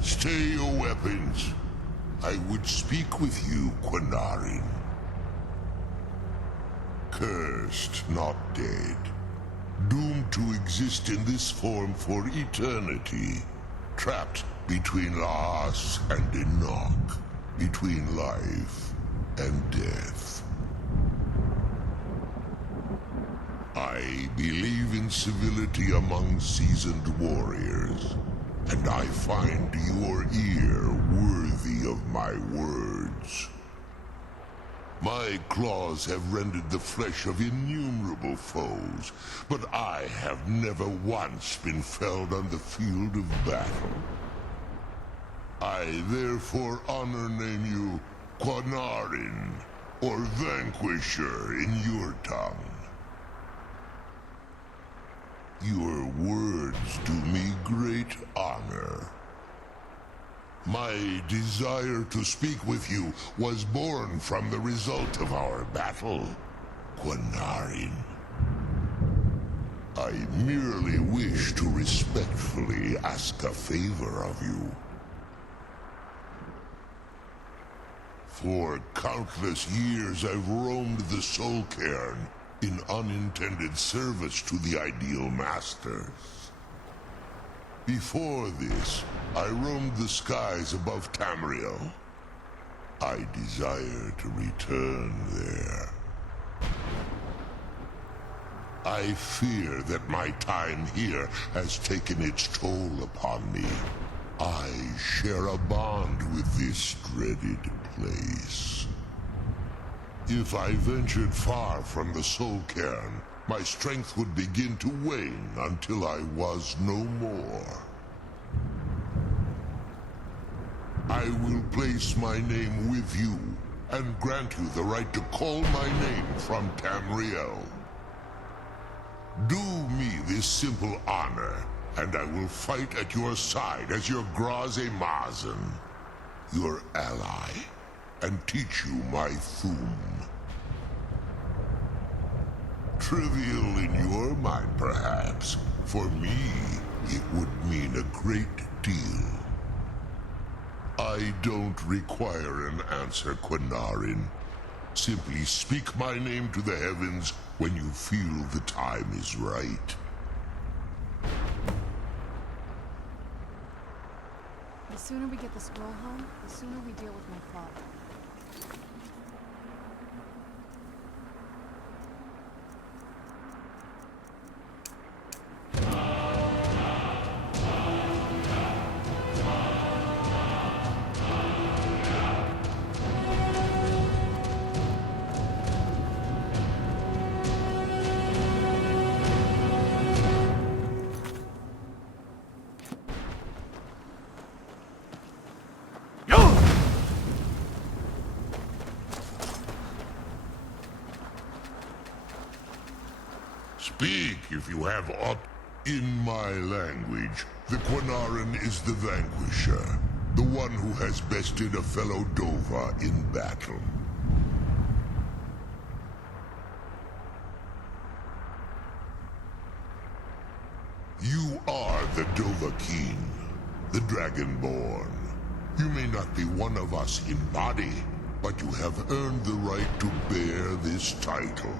Stay your weapons. I would speak with you, Quinarin. Cursed, not dead. Doomed to exist in this form for eternity. Trapped between Laas and Enoch. Between life and death. I believe in civility among seasoned warriors. And I find your ear worthy of my words. My claws have rended the flesh of innumerable foes, but I have never once been felled on the field of battle. I therefore name you Quinarin, or Vanquisher in your tongue. Your words do me great honor. My desire to speak with you was born from the result of our battle. Quinarin. I merely wish to respectfully ask a favor of you. For countless years I've roamed the Soul Cairn in unintended service to the Ideal Masters. Before this, I roamed the skies above Tamriel. I desire to return there. I fear that my time here has taken its toll upon me. I share a bond with this dreaded place. If I ventured far from the Soul Cairn, my strength would begin to wane until I was no more. I will place my name with you and grant you the right to call my name from Tamriel. Do me this simple honor, and I will fight at your side as your Graze Mazen, your ally, and teach you my Thum. Trivial in your mind, perhaps. For me, it would mean a great deal. I don't require an answer, Quinarin. Simply speak my name to the heavens when you feel the time is right. The sooner we get the scroll home, the sooner we deal with my father. Speak if you have aught. In my language, the Quinarin is the vanquisher, the one who has bested a fellow Dova in battle. You are the Dova King, the Dragonborn. You may not be one of us in body, but you have earned the right to bear this title.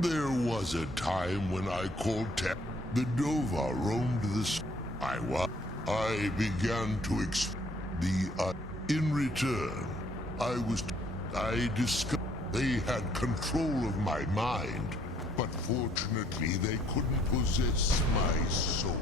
There was a time when I called the Dova roamed the sky. I began to in return, I discovered they had control of my mind, but fortunately they couldn't possess my soul.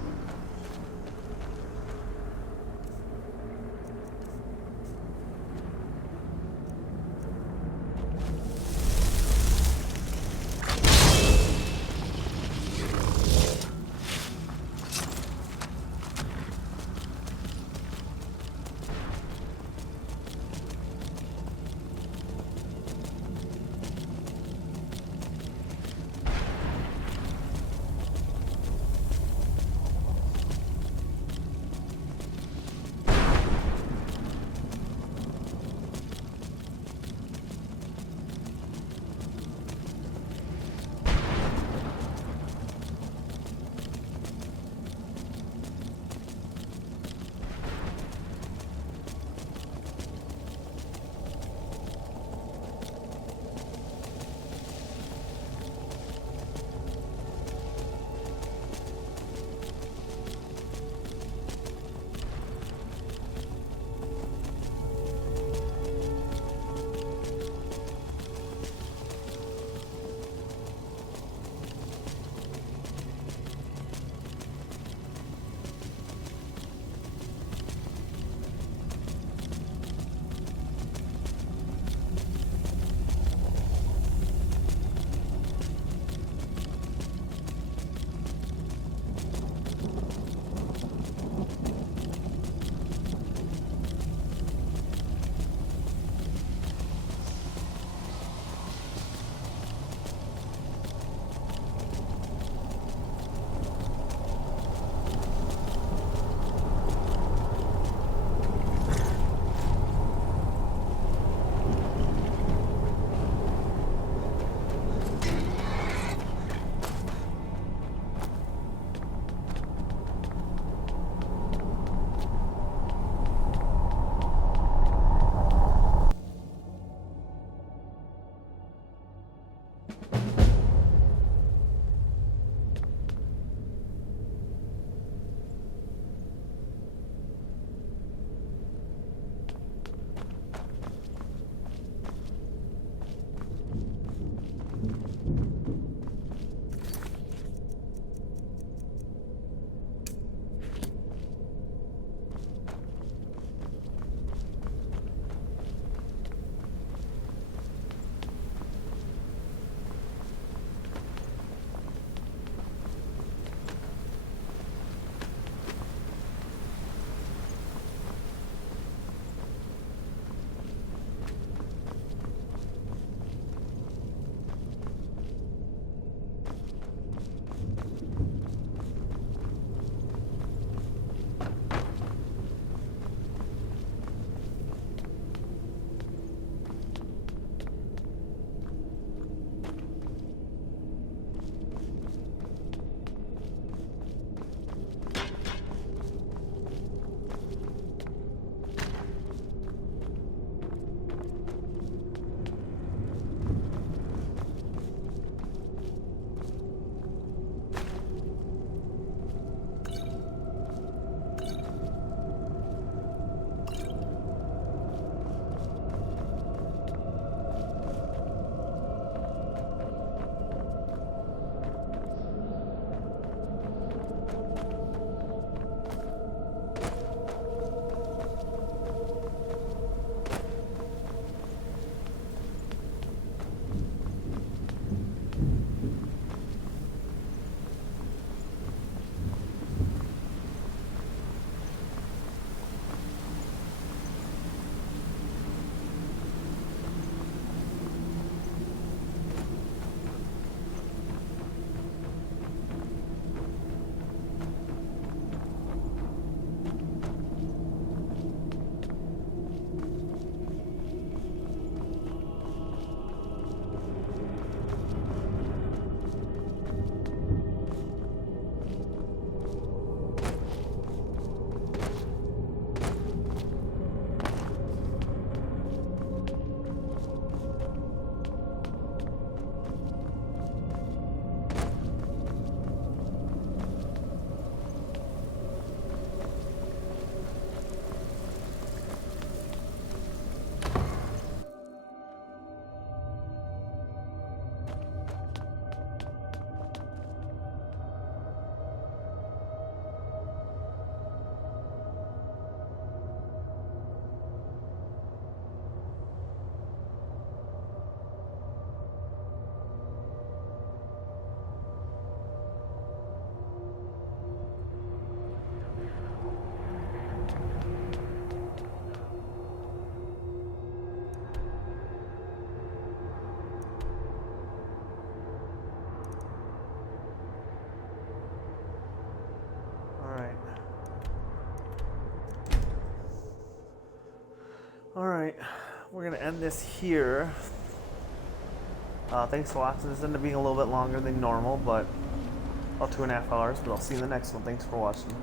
Alright, we're gonna end this here. Thanks for watching. This ended up being a little bit longer than normal, but about 2.5 hours. But I'll see you in the next one. Thanks for watching.